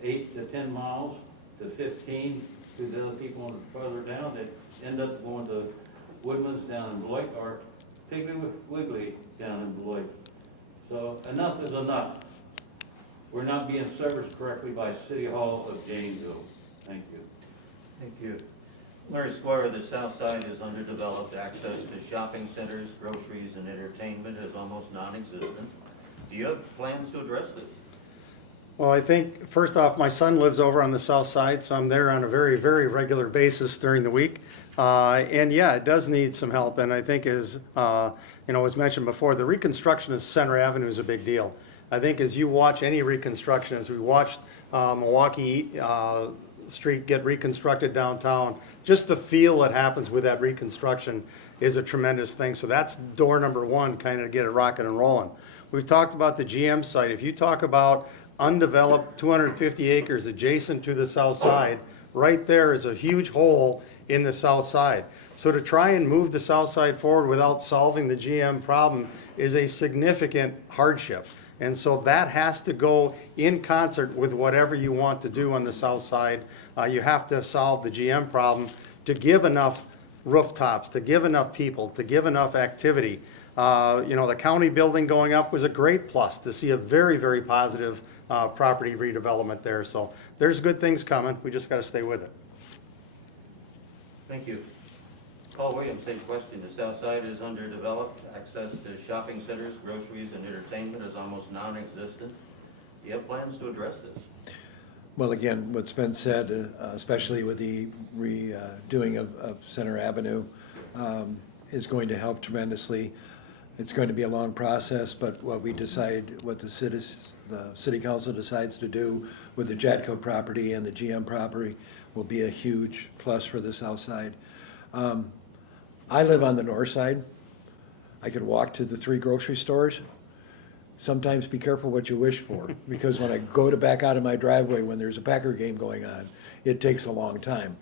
8 to 10 miles to 15 to the other people further down, that end up going to Woodman's down in Beloit, or Piggly Wiggly down in Beloit. So enough is enough. We're not being serviced correctly by City Hall of Janesville. Thank you. Thank you. Larry Squire, the south side is underdeveloped. Access to shopping centers, groceries, and entertainment is almost non-existent. Do you have plans to address this? Well, I think, first off, my son lives over on the south side, so I'm there on a very, very regular basis during the week. And yeah, it does need some help, and I think as, was mentioned before, the reconstruction of Center Avenue is a big deal. I think as you watch any reconstruction, as we watched Milwaukee Street get reconstructed downtown, just the feel that happens with that reconstruction is a tremendous thing. So that's door number one, kind of get it rocking and rolling. We've talked about the GM site. If you talk about undeveloped 250 acres adjacent to the south side, right there is a huge hole in the south side. So to try and move the south side forward without solving the GM problem is a significant hardship. And so that has to go in concert with whatever you want to do on the south side. You have to solve the GM problem to give enough rooftops, to give enough people, to give enough activity. The county building going up was a great plus to see a very, very positive property redevelopment there. So there's good things coming. We just got to stay with it. Thank you. Paul Williams, same question. The south side is underdeveloped. Access to shopping centers, groceries, and entertainment is almost non-existent. Do you have plans to address this? Well, again, what's been said, especially with the redoing of Center Avenue, is going to help tremendously. It's going to be a long process, but what the city council decides to do with the Jatco property and the GM property will be a huge plus for the south side. I live on the north side. I could walk to the 3 grocery stores. Sometimes be careful what you wish for, because when I go to back out of my driveway when there's a Packer game going on, it takes a long time.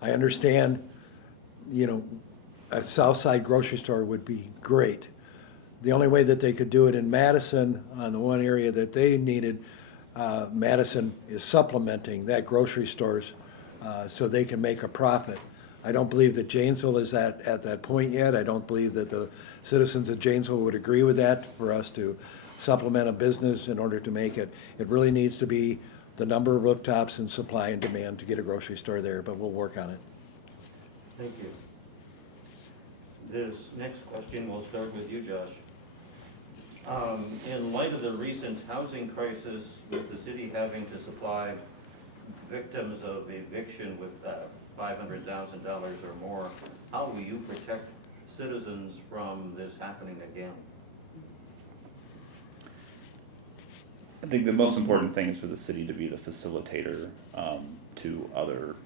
I understand, a south side grocery store would be great. The only way that they could do it in Madison, on the one area that they needed, Madison is supplementing that grocery stores so they can make a profit. I don't believe that Janesville is at that point yet. I don't believe that the citizens of Janesville would agree with that, for us to supplement a business in order to make it. It really needs to be the number of rooftops and supply and demand to get a grocery store there, but we'll work on it. Thank you. This next question, we'll start with you, Josh. In light of the recent housing crisis, with the city having to supply victims of eviction with $500,000 or more, how will you protect citizens from this happening again? I think the most important thing is for the city to be the facilitator to other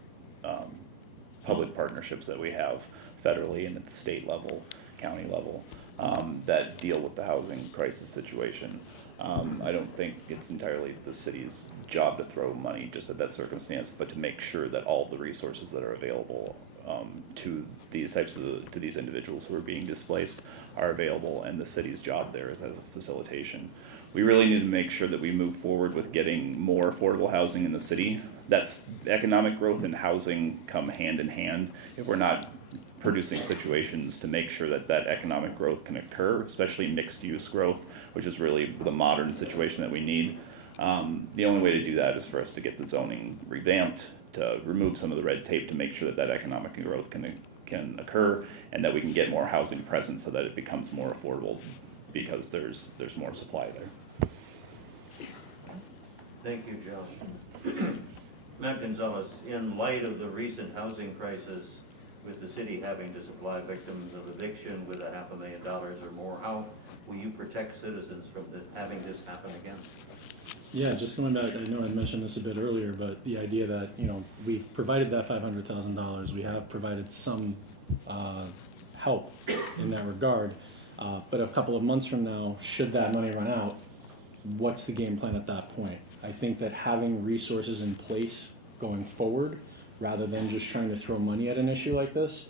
public partnerships that we have federally and at the state level, county level, that deal with the housing crisis situation. I don't think it's entirely the city's job to throw money just at that circumstance, but to make sure that all the resources that are available to these to these individuals who are being displaced are available, and the city's job there is as a facilitation. We really need to make sure that we move forward with getting more affordable housing in the city. That's economic growth and housing come hand in hand. If we're not producing situations to make sure that that economic growth can occur, especially mixed use growth, which is really the modern situation that we need. The only way to do that is for us to get the zoning revamped, to remove some of the red tape to make sure that that economic growth can occur, and that we can get more housing present so that it becomes more affordable, because there's more supply there. Thank you, Josh. Matt Gonzalez, in light of the recent housing crisis, with the city having to supply victims of eviction with $500,000 or more, how will you protect citizens from having this happen again? Yeah, just going back, I know I mentioned this a bit earlier, but the idea that, we've provided that $500,000, we have provided some help in that regard, but a couple of months from now, should that money run out, what's the game plan at that point? I think that having resources in place going forward, rather than just trying to throw money at an issue like this,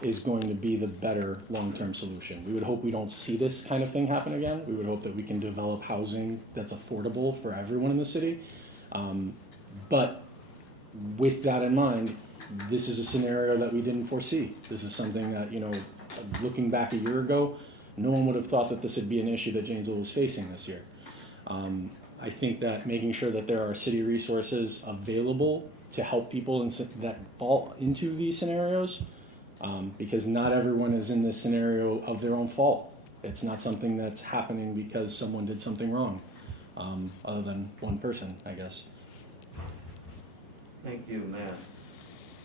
is going to be the better long-term solution. We would hope we don't see this kind of thing happen again. We would hope that we can develop housing that's affordable for everyone in the city. But with that in mind, this is a scenario that we didn't foresee. This is something that, looking back a year ago, no one would have thought that this would be an issue that Janesville was facing this year. I think that making sure that there are city resources available to help people that fall into these scenarios, because not everyone is in this scenario of their own fault. It's not something that's happening because someone did something wrong. other than one person, I guess. Thank you, Matt.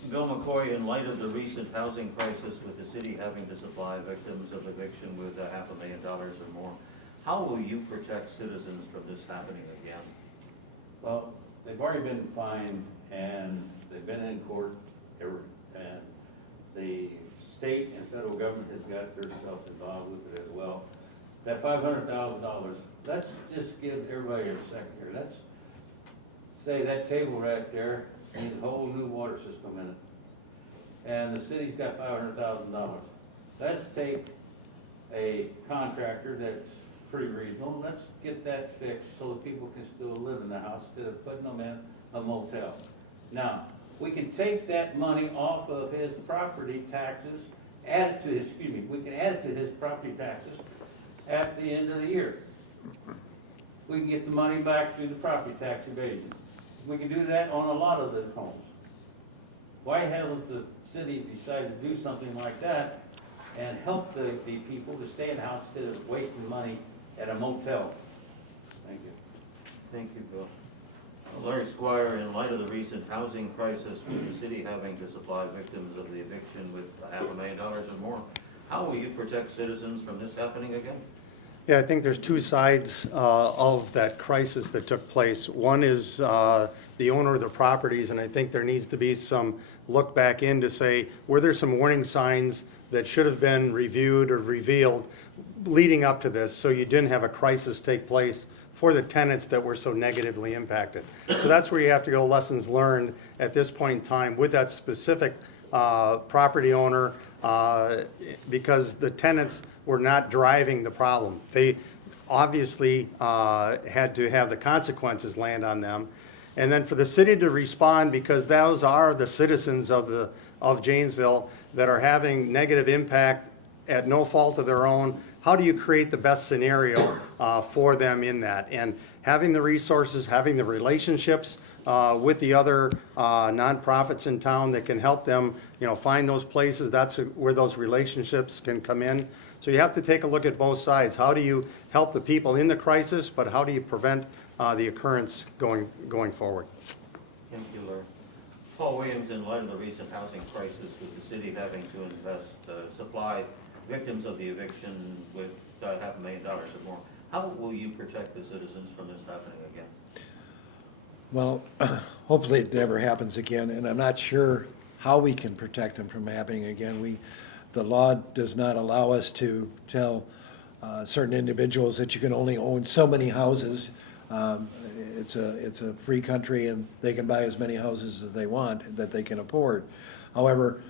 Bill McCoy, in light of the recent housing crisis with the city having to supply victims of eviction with $500,000 or more, how will you protect citizens from this happening again? Well, they've already been fined and they've been in court, and the state and federal government has got themselves involved with it as well. That $500,000, let's just give everybody a second here. Let's say that table right there needs a whole new water system in it. And the city's got $500,000. Let's take a contractor that's pretty reasonable, let's get that fixed so that people can still live in the house instead of putting them in a motel. Now, we can take that money off of his property taxes, add it to his, we can add it to his property taxes at the end of the year. We can get the money back through the property tax evasion. We can do that on a lot of the homes. Why hasn't the city decided to do something like that and help the people to stay in the house instead of wasting money at a motel? Thank you. Thank you, Bill. Larry Squire, in light of the recent housing crisis with the city having to supply victims of the eviction with $500,000 or more, how will you protect citizens from this happening again? Yeah, I think there's two sides of that crisis that took place. One is the owner of the properties, and I think there needs to be some look back in to say, were there some warning signs that should have been reviewed or revealed leading up to this so you didn't have a crisis take place for the tenants that were so negatively impacted. So that's where you have to go lessons learned at this point in time with that specific property owner because the tenants were not driving the problem. They obviously had to have the consequences land on them. And then for the city to respond, because those are the citizens of Janesville that are having negative impact at no fault of their own, how do you create the best scenario for them in that? And having the resources, having the relationships with the other nonprofits in town that can help them, find those places, that's where those relationships can come in. So you have to take a look at both sides. How do you help the people in the crisis, but how do you prevent the occurrence going forward? Thank you, Larry. Paul Williams, in light of the recent housing crisis with the city having to invest, supply victims of the eviction with $500,000 or more, how will you protect the citizens from this happening again? Well, hopefully it never happens again, and I'm not sure how we can protect them from happening again. The law does not allow us to tell certain individuals that you can only own so many houses. It's a free country, and they can buy as many houses as they want that they can afford. However,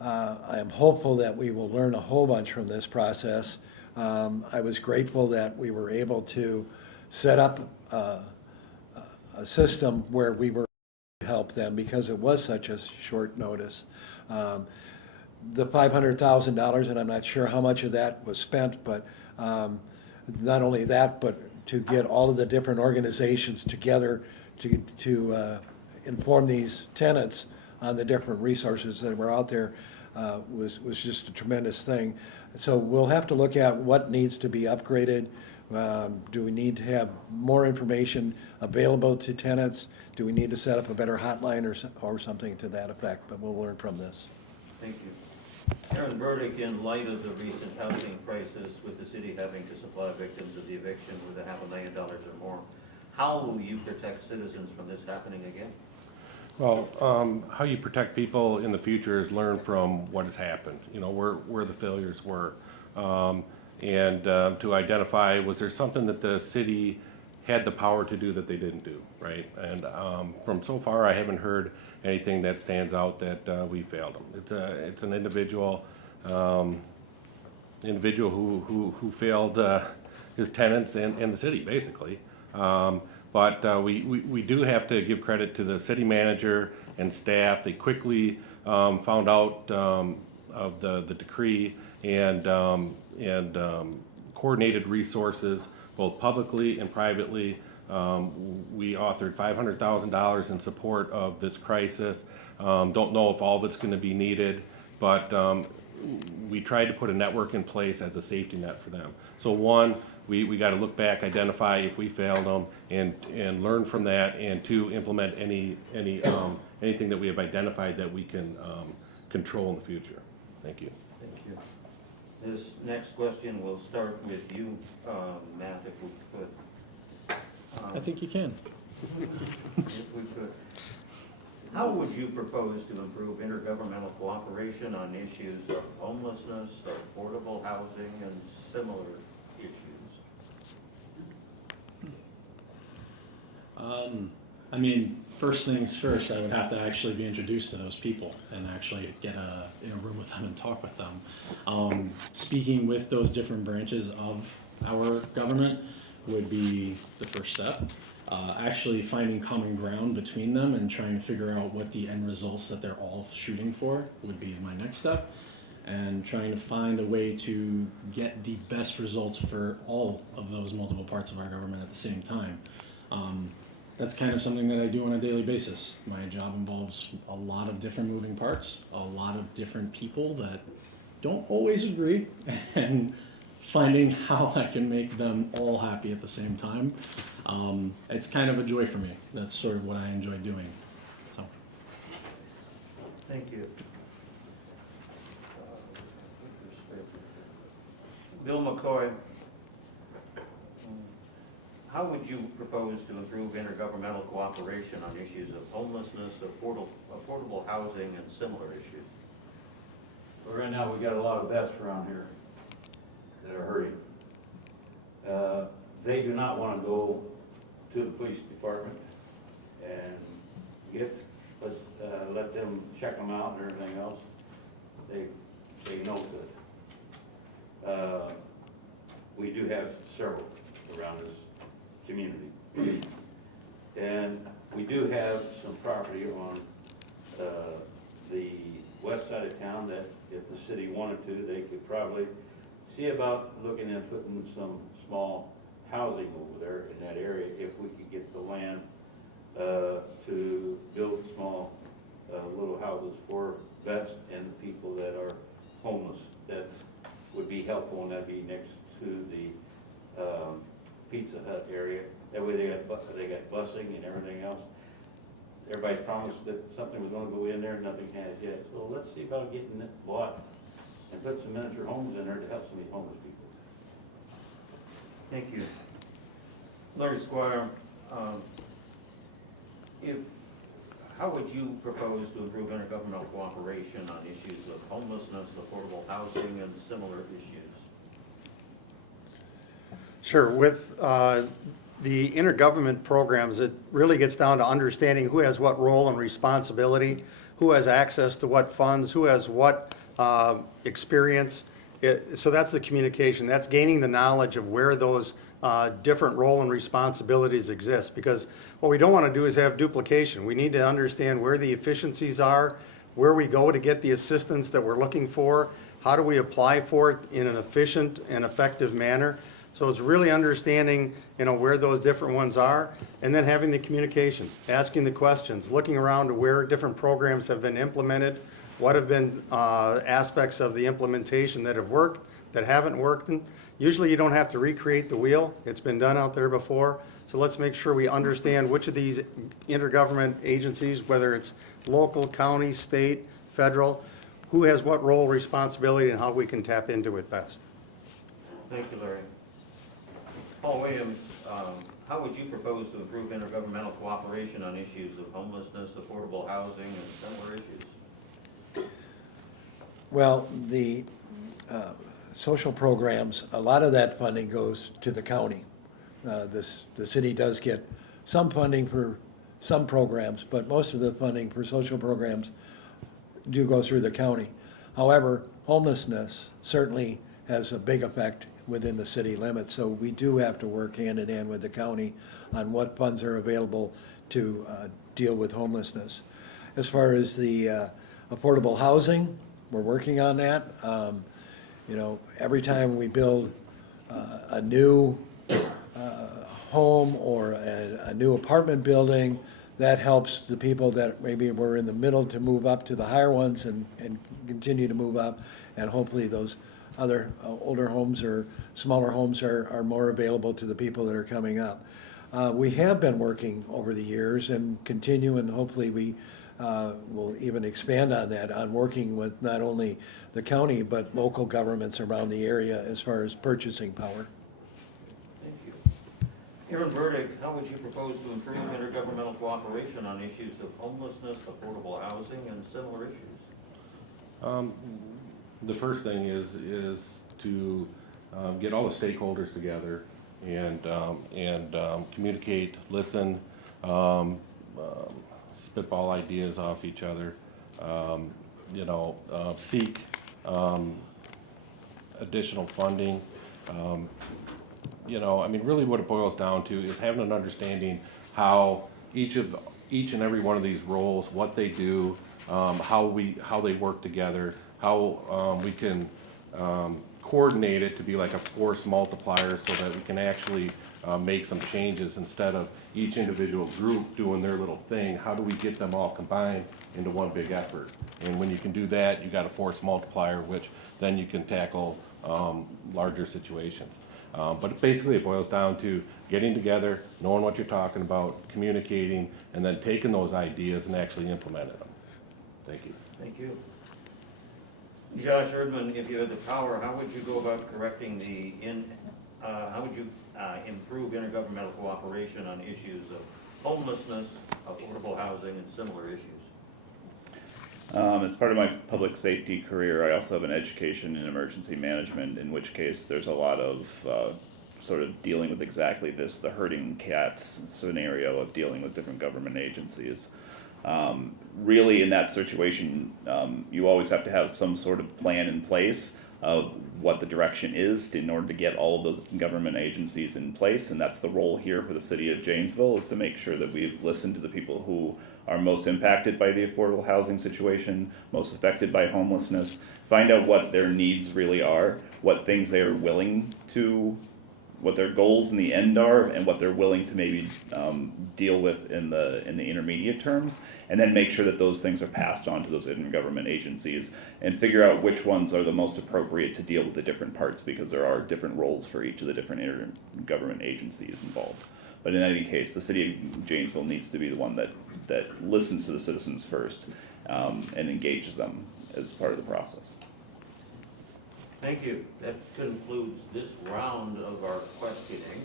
I am hopeful that we will learn a whole bunch from this process. I was grateful that we were able to set up a system where we were able to help them because it was such a short notice. The $500,000, and I'm not sure how much of that was spent, but not only that, but to get all of the different organizations together to inform these tenants on the different resources that were out there was just a tremendous thing. So we'll have to look at what needs to be upgraded. Do we need to have more information available to tenants? Do we need to set up a better hotline or something to that effect? But we'll learn from this. Thank you. Aaron Burdick, in light of the recent housing crisis with the city having to supply victims of the eviction with $500,000 or more, how will you protect citizens from this happening again? Well, how you protect people in the future is learn from what has happened, where the failures were. And to identify, was there something that the city had the power to do that they didn't do, right? And from so far, I haven't heard anything that stands out that we failed them. It's an individual who failed his tenants and the city, basically. But we do have to give credit to the city manager and staff. They quickly found out of the decree and coordinated resources, both publicly and privately. We authored $500,000 in support of this crisis. Don't know if all of it's going to be needed, but we tried to put a network in place as a safety net for them. So one, we got to look back, identify if we failed them, and learn from that, and two, implement anything that we have identified that we can control in the future. Thank you. Thank you. This next question will start with you, Matt, if we could. I think you can. If we could. How would you propose to improve intergovernmental cooperation on issues of homelessness, affordable housing, and similar issues? I mean, first things first, I would have to actually be introduced to those people and actually get in a room with them and talk with them. Speaking with those different branches of our government would be the first step. Actually finding common ground between them and trying to figure out what the end results that they're all shooting for would be my next step. And trying to find a way to get the best results for all of those multiple parts of our government at the same time. That's kind of something that I do on a daily basis. My job involves a lot of different moving parts, a lot of different people that don't always agree, and finding how I can make them all happy at the same time. It's kind of a joy for me. That's sort of what I enjoy doing. So. Thank you. Bill McCoy, how would you propose to improve intergovernmental cooperation on issues of homelessness, affordable housing, and similar issues? Well, right now, we got a lot of vets around here that are hurting. They do not want to go to the police department and let them check them out and everything else. They know good. We do have several around this community. And we do have some property on the west side of town that if the city wanted to, they could probably see about looking at putting some small housing over there in that area if we could get the land to build small little houses for vets and the people that are homeless. That would be helpful, and that'd be next to the Pizza Hut area. That way they got busing and everything else. Everybody promised that something was going to go in there, nothing has yet. So let's see about getting it bought and put some miniature homes in there to help some of these homeless people. Thank you. Larry Squire, how would you propose to improve intergovernmental cooperation on issues of homelessness, affordable housing, and similar issues? Sure. With the intergovernment programs, it really gets down to understanding who has what role and responsibility, who has access to what funds, who has what experience. So that's the communication. That's gaining the knowledge of where those different role and responsibilities exist. Because what we don't want to do is have duplication. We need to understand where the efficiencies are, where we go to get the assistance that we're looking for, how do we apply for it in an efficient and effective manner. So it's really understanding, where those different ones are, and then having the communication, asking the questions, looking around to where different programs have been implemented, what have been aspects of the implementation that have worked, that haven't worked. And usually you don't have to recreate the wheel. It's been done out there before. So let's make sure we understand which of these intergovernment agencies, whether it's local, county, state, federal, who has what role, responsibility, and how we can tap into it best. Thank you, Larry. Paul Williams, how would you propose to improve intergovernmental cooperation on issues of homelessness, affordable housing, and similar issues? Well, the social programs, a lot of that funding goes to the county. The city does get some funding for some programs, but most of the funding for social programs do go through the county. However, homelessness certainly has a big effect within the city limits, so we do have to work hand in hand with the county on what funds are available to deal with homelessness. As far as the affordable housing, we're working on that. Every time we build a new home or a new apartment building, that helps the people that maybe were in the middle to move up to the higher ones and continue to move up. and hopefully those other older homes or smaller homes are more available to the people that are coming up. We have been working over the years and continue, and hopefully we will even expand on that, on working with not only the county but local governments around the area as far as purchasing power. Thank you. Aaron Burdick, how would you propose to improve intergovernmental cooperation on issues of homelessness, affordable housing, and similar issues? The first thing is to get all the stakeholders together and communicate, listen, spitball ideas off each other, seek additional funding. Really what it boils down to is having an understanding how each and every one of these roles, what they do, how they work together, how we can coordinate it to be like a force multiplier so that we can actually make some changes instead of each individual group doing their little thing. How do we get them all combined into one big effort? And when you can do that, you got a force multiplier, which then you can tackle larger situations. But basically it boils down to getting together, knowing what you're talking about, communicating, and then taking those ideas and actually implementing them. Thank you. Thank you. Josh Erdman, if you had the power, how would you go about correcting how would you improve intergovernmental cooperation on issues of homelessness, affordable housing, and similar issues? As part of my public safety career, I also have an education in emergency management, in which case there's a lot of sort of dealing with exactly this, the herding cats scenario of dealing with different government agencies. Really, in that situation, you always have to have some sort of plan in place of what the direction is in order to get all of those government agencies in place, and that's the role here for the city of Janesville, is to make sure that we've listened to the people who are most impacted by the affordable housing situation, most affected by homelessness, find out what their needs really are, what things they are willing to, what their goals in the end are, and what they're willing to maybe deal with in the intermediate terms, and then make sure that those things are passed on to those intergovernment agencies, and figure out which ones are the most appropriate to deal with the different parts, because there are different roles for each of the different intergovernment agencies involved. But in any case, the city of Janesville needs to be the one that listens to the citizens first and engages them as part of the process. Thank you. That concludes this round of our questioning.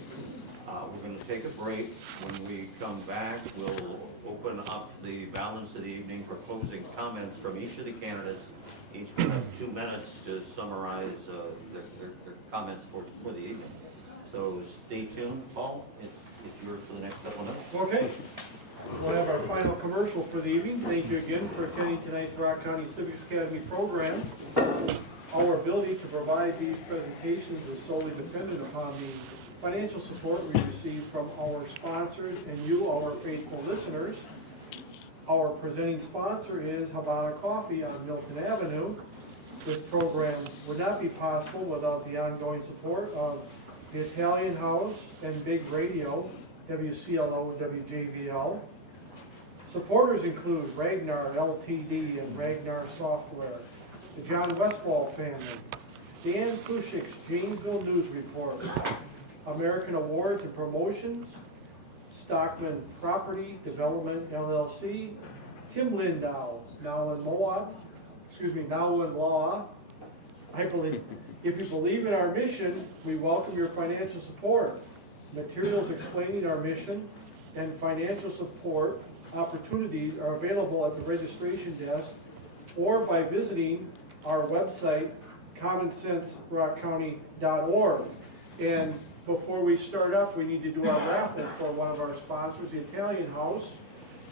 We're going to take a break. When we come back, we'll open up the balance of the evening for closing comments from each of the candidates. Each will have 2 minutes to summarize their comments for the evening. So stay tuned. Paul, it's yours for the next couple of minutes. Okay. We'll have our final commercial for the evening. Thank you again for attending tonight's Rock County Civics Academy program. Our ability to provide these presentations is solely dependent upon the financial support we receive from our sponsors and you, our faithful listeners. Our presenting sponsor is Habana Coffee on Milton Avenue. This program would not be possible without the ongoing support of the Italian House and Big Radio, WCLO, WJVL. Supporters include Ragnar Ltd. And Ragnar Software, the John Westfall family, Dan Kushik's Janesville News Report, American Awards and Promotions, Stockman Property Development LLC, Tim Lindow, Now in Law. If you believe in our mission, we welcome your financial support. Materials explaining our mission and financial support opportunities are available at the registration desk or by visiting our website, commonsenserockcounty.org. And before we start up, we need to do our raffle for one of our sponsors, the Italian House.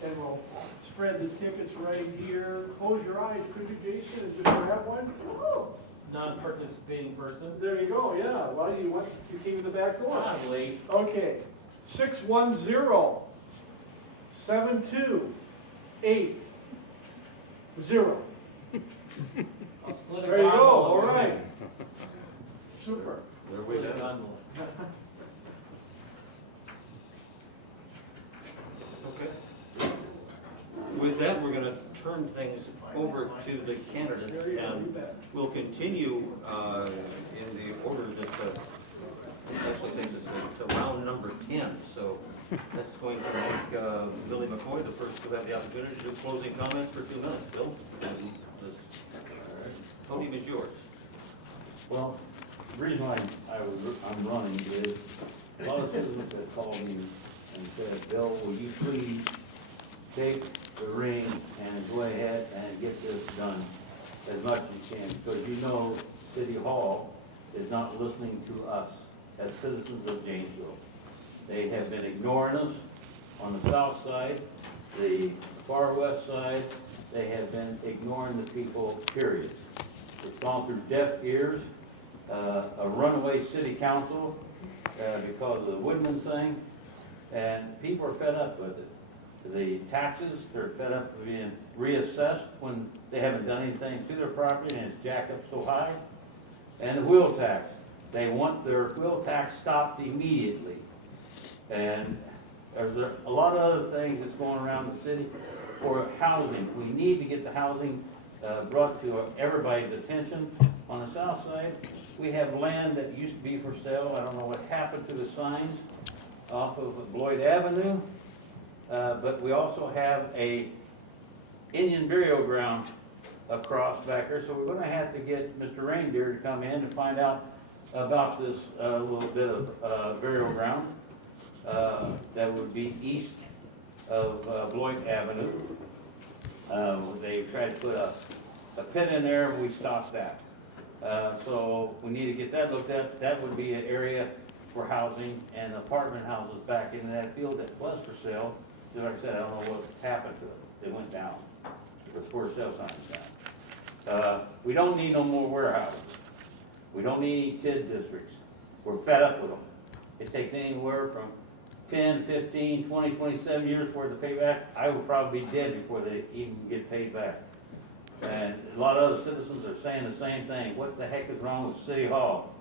And we'll spread the tickets right here. Close your eyes, could you, Jason, and just grab one? Non-participating person. There you go, yeah. Well, you came to the back door. I'm late. Okay, 610-728-0. I'll split a There you go, gondola. all right. Super. Where are we Split a at? gondola. Okay. With that, we're going to turn things over to the candidates, and we'll continue in the order that actually takes us to round number 10. So that's going to make Billy McCoy the first to have the opportunity to do closing comments for 2 minutes. Bill, and this podium is yours. Well, the reason why I'm running is a lot of citizens have called me and said, Bill, will you please take the reins and go ahead and get this done as much as you can? Because you know City Hall is not listening to us as citizens of Janesville. They have been ignoring us on the south side, the far west side. They have been ignoring the people, period. It's gone through deaf ears, a runaway city council because of the Woodman thing, and people are fed up with it. The taxes, they're fed up with being reassessed when they haven't done anything to their property and it's jacked up so high. And the wheel tax, they want their wheel tax stopped immediately. And there's a lot of other things that's going around the city for housing. We need to get the housing brought to everybody's attention. On the south side, we have land that used to be for sale. I don't know what happened to the signs off of Bloyd Avenue. But we also have a Indian burial ground across back there, so we're going to have to get Mr. Reindeer to come in and find out about this little bit of burial ground that would be east of Bloyd Avenue. They tried to put a pit in there, we stopped that. So we need to get that looked at. That would be an area for housing and apartment houses back in that field that was for sale. So like I said, I don't know what happened to it. They went down. The for sale signs down. We don't need no more warehouses. We don't need TID districts. We're fed up with them. It takes anywhere from 10, 15, 20, 27 years for it to pay back. I will probably be dead before they even get paid back. And a lot of other citizens are saying the same thing. What the heck is wrong with City Hall?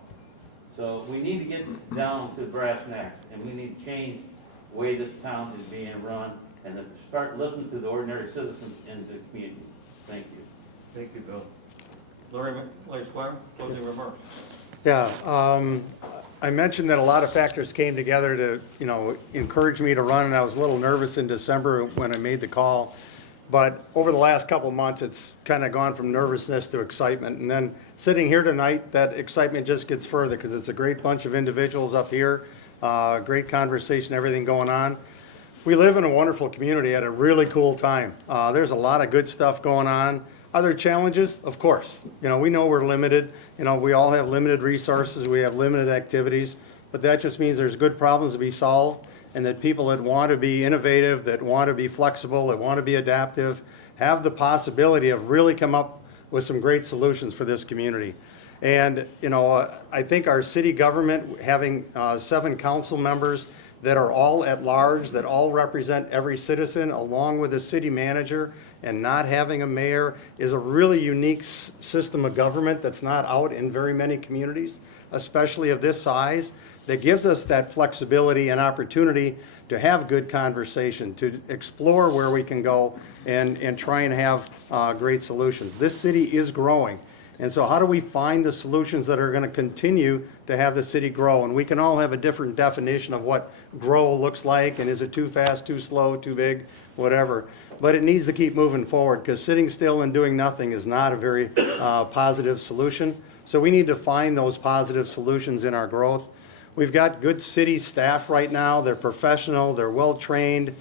So we need to get down to brass tacks, and we need to change the way this town is being run, and to start listening to the ordinary citizens in the community. Thank you. Thank you, Bill. Larry Squire, closing remarks. Yeah, I mentioned that a lot of factors came together to, encourage me to run, and I was a little nervous in December when I made the call. But over the last couple of months, it's kind of gone from nervousness to excitement. And then sitting here tonight, that excitement just gets further because it's a great bunch of individuals up here, great conversation, everything going on. We live in a wonderful community at a really cool time. There's a lot of good stuff going on. Are there challenges? Of course. We know we're limited. We all have limited resources. We have limited activities. But that just means there's good problems to be solved, and that people that want to be innovative, that want to be flexible, that want to be adaptive, have the possibility of really come up with some great solutions for this community. And, I think our city government, having 7 council members that are all at large, that all represent every citizen, along with a city manager, and not having a mayor, is a really unique system of government that's not out in very many communities, especially of this size, that gives us that flexibility and opportunity to have good conversation, to explore where we can go and try and have great solutions. This city is growing. And so how do we find the solutions that are going to continue to have the city grow? And we can all have a different definition of what grow looks like, and is it too fast, too slow, too big, whatever. But it needs to keep moving forward, because sitting still and doing nothing is not a very positive solution. So we need to find those positive solutions in our growth. We've got good city staff right now. They're professional, they're well-trained,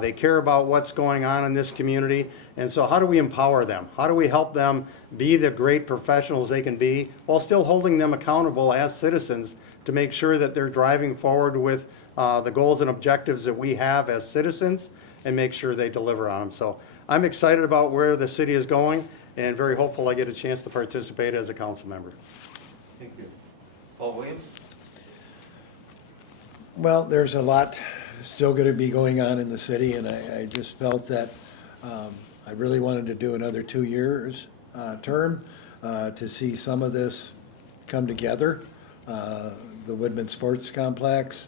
they care about what's going on in this community. And so how do we empower them? How do we help them be the great professionals they can be, while still holding them accountable as citizens to make sure that they're driving forward with the goals and objectives that we have as citizens, and make sure they deliver on them. So I'm excited about where the city is going, and very hopeful I get a chance to participate as a council member. Thank you. Paul Williams? Well, there's a lot still going to be going on in the city, and I just felt that I really wanted to do another 2 years term to see some of this come together. The Woodman Sports Complex,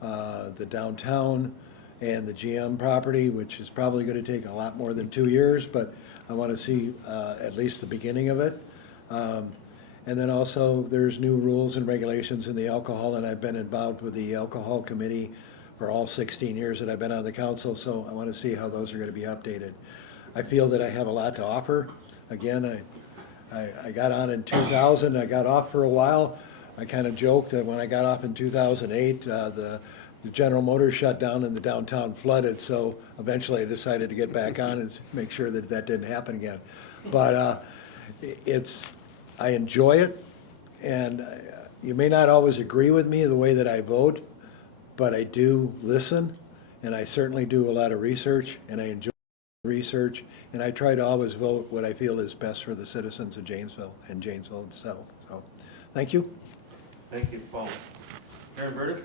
the downtown, and the GM property, which is probably going to take a lot more than 2 years, but I want to see at least the beginning of it. And then also, there's new rules and regulations in the alcohol, and I've been involved with the alcohol committee for all 16 years that I've been on the council, so I want to see how those are going to be updated. I feel that I have a lot to offer. Again, I got on in 2000, I got off for a while. I kind of joked that when I got off in 2008, the General Motors shut down and the downtown flooded, so eventually I decided to get back on and make sure that that didn't happen again. But I enjoy it, and you may not always agree with me the way that I vote, but I do listen, and I certainly do a lot of research, and I enjoy research, and I try to always vote what I feel is best for the citizens of Janesville and Janesville itself. So, thank you. Thank you, Paul. Aaron Burdick?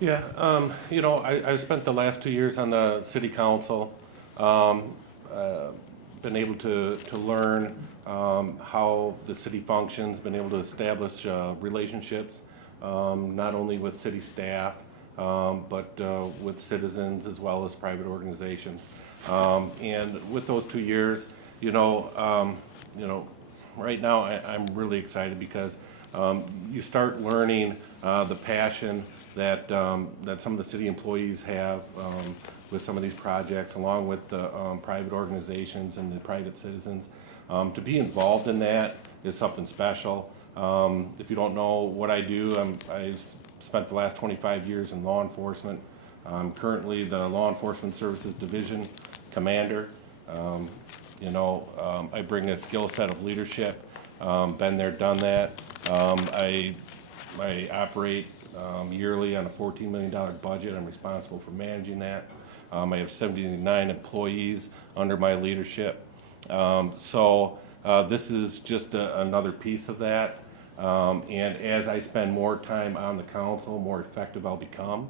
Yeah, I spent the last 2 years on the city council, been able to learn how the city functions, been able to establish relationships, not only with city staff, but with citizens as well as private organizations. And with those 2 years, right now I'm really excited because you start learning the passion that some of the city employees have with some of these projects, along with the private organizations and the private citizens. To be involved in that is something special. If you don't know what I do, I spent the last 25 years in law enforcement. I'm currently the Law Enforcement Services Division Commander. I bring a skill set of leadership. Been there, done that. I operate yearly on a $14 million budget. I'm responsible for managing that. I have 79 employees under my leadership. So this is just another piece of that. And as I spend more time on the council, more effective I'll become.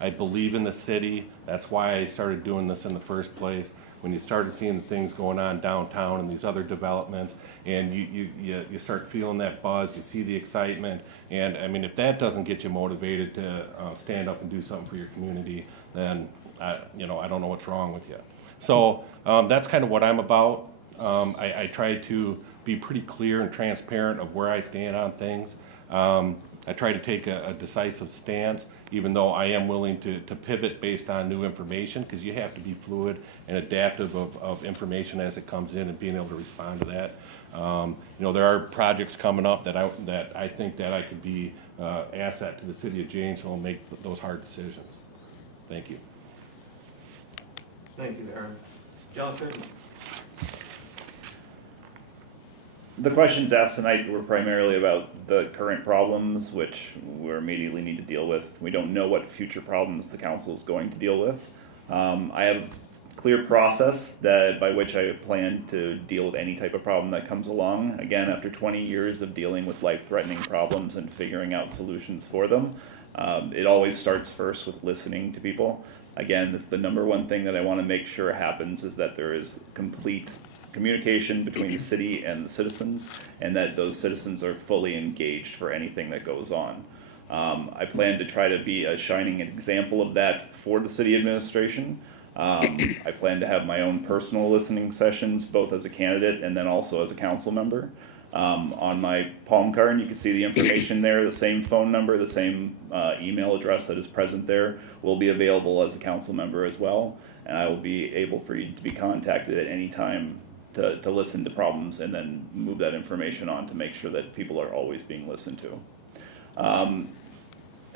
I believe in the city. That's why I started doing this in the first place. When you started seeing the things going on downtown and these other developments, and you start feeling that buzz, you see the excitement, and I mean, if that doesn't get you motivated to stand up and do something for your community, then I don't know what's wrong with you. So that's kind of what I'm about. I try to be pretty clear and transparent of where I stand on things. I try to take a decisive stance, even though I am willing to pivot based on new information, because you have to be fluid and adaptive of information as it comes in and being able to respond to that. There are projects coming up that I think that I could be asset to the city of Janesville and make those hard decisions. Thank you. Thank you, Aaron. Jonathan? The questions asked tonight were primarily about the current problems, which we immediately need to deal with. We don't know what future problems the council is going to deal with. I have a clear process by which I plan to deal with any type of problem that comes along. Again, after 20 years of dealing with life-threatening problems and figuring out solutions for them, it always starts first with listening to people. Again, that's the number one thing that I want to make sure happens, is that there is complete communication between the city and the citizens, and that those citizens are fully engaged for anything that goes on. I plan to try to be a shining example of that for the city administration. I plan to have my own personal listening sessions, both as a candidate and then also as a council member. On my palm card, you can see the information there. The same phone number, the same email address that is present there will be available as a council member as well. And I will be able for you to be contacted at any time to listen to problems and then move that information on to make sure that people are always being listened to.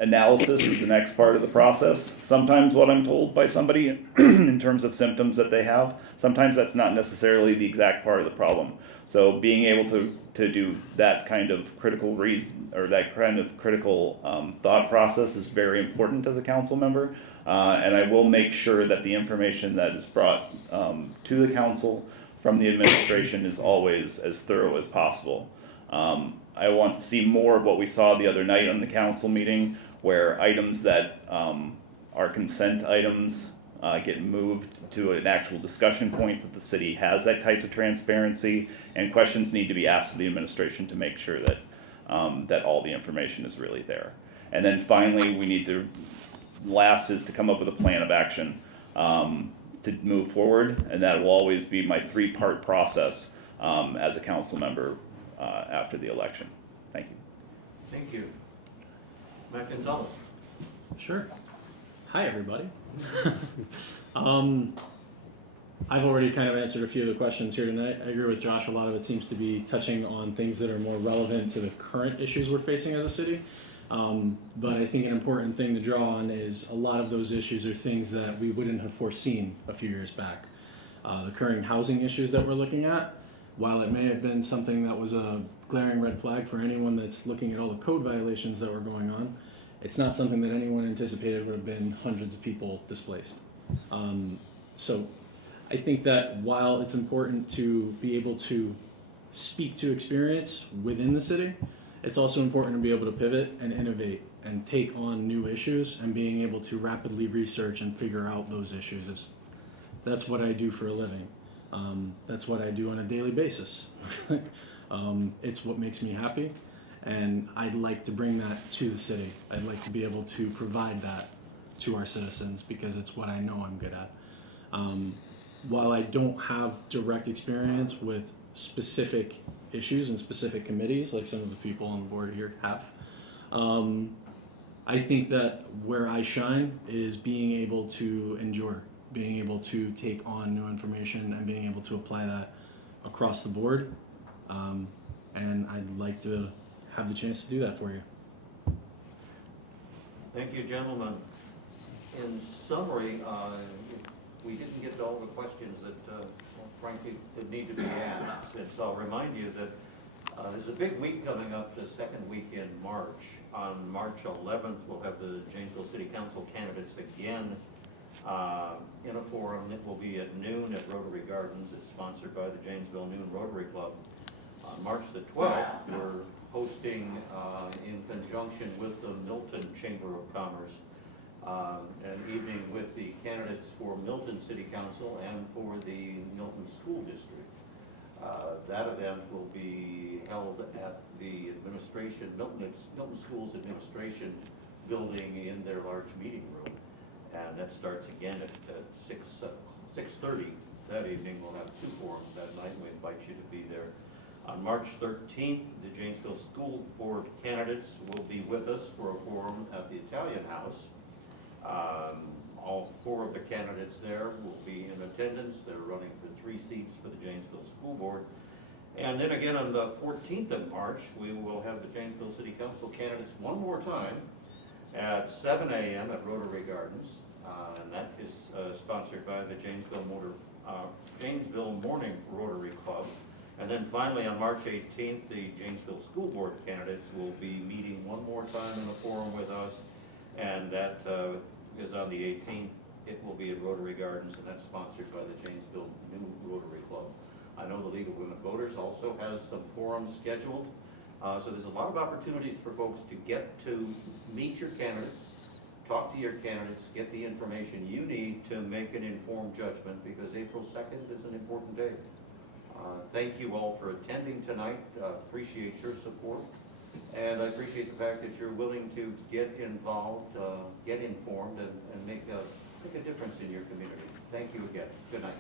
Analysis is the next part of the process. Sometimes what I'm told by somebody in terms of symptoms that they have, sometimes that's not necessarily the exact part of the problem. So being able to do that kind of critical reason, or that kind of critical thought process, is very important as a council member. And I will make sure that the information that is brought to the council from the administration is always as thorough as possible. I want to see more of what we saw the other night on the council meeting, where items that are consent items get moved to an actual discussion point, that the city has that type of transparency, and questions need to be asked of the administration to make sure that that all the information is really there. And then finally, we need to, last is to come up with a plan of action to move forward, and that will always be my 3-part process as a council member after the election. Thank you. Thank you. Matt Gonzalez. Sure. Hi, everybody. I've already kind of answered a few of the questions here tonight. I agree with Josh. A lot of it seems to be touching on things that are more relevant to the current issues we're facing as a city. But I think an important thing to draw on is a lot of those issues are things that we wouldn't have foreseen a few years back. The current housing issues that we're looking at, while it may have been something that was a glaring red flag for anyone that's looking at all the code violations that were going on, it's not something that anyone anticipated would have been hundreds of people displaced. So I think that while it's important to be able to speak to experience within the city, it's also important to be able to pivot and innovate and take on new issues and being able to rapidly research and figure out those issues. That's what I do for a living. That's what I do on a daily basis. It's what makes me happy, and I'd like to bring that to the city. I'd like to be able to provide that to our citizens because it's what I know I'm good at. While I don't have direct experience with specific issues and specific committees like some of the people on the board here have, I think that where I shine is being able to endure, being able to take on new information and being able to apply that across the board. And I'd like to have the chance to do that for you. Thank you, gentlemen. In summary, we didn't get to all the questions that, frankly, that need to be asked. And so I'll remind you that there's a big week coming up, the second week in March. On March 11th, we'll have the Janesville City Council candidates again in a forum that will be at noon at Rotary Gardens. It's sponsored by the Janesville Noon Rotary Club. On March the 12th, we're hosting, in conjunction with the Milton Chamber of Commerce, an evening with the candidates for Milton City Council and for the Milton School District. That event will be held at the Milton Schools Administration building in their large meeting room. And that starts again at 6:30 that evening. We'll have 2 forums that night, and we invite you to be there. On March 13th, the Janesville School Board candidates will be with us for a forum at the Italian House. All 4 of the candidates there will be in attendance. They're running for 3 seats for the Janesville School Board. And then again on the 14th of March, we will have the Janesville City Council candidates one more time at 7 a.m. at Rotary Gardens. And that is sponsored by the Janesville Morning Rotary Club. And then finally on March 18th, the Janesville School Board candidates will be meeting one more time in a forum with us. And that is on the 18th. It will be at Rotary Gardens, and that's sponsored by the Janesville New Rotary Club. I know the League of Women Voters also has some forums scheduled. So there's a lot of opportunities for folks to get to meet your candidates, talk to your candidates, get the information you need to make an informed judgment, because April 2nd is an important day. Thank you all for attending tonight. Appreciate your support. And I appreciate the fact that you're willing to get involved, get informed, and make a difference in your community. Thank you again. Good night.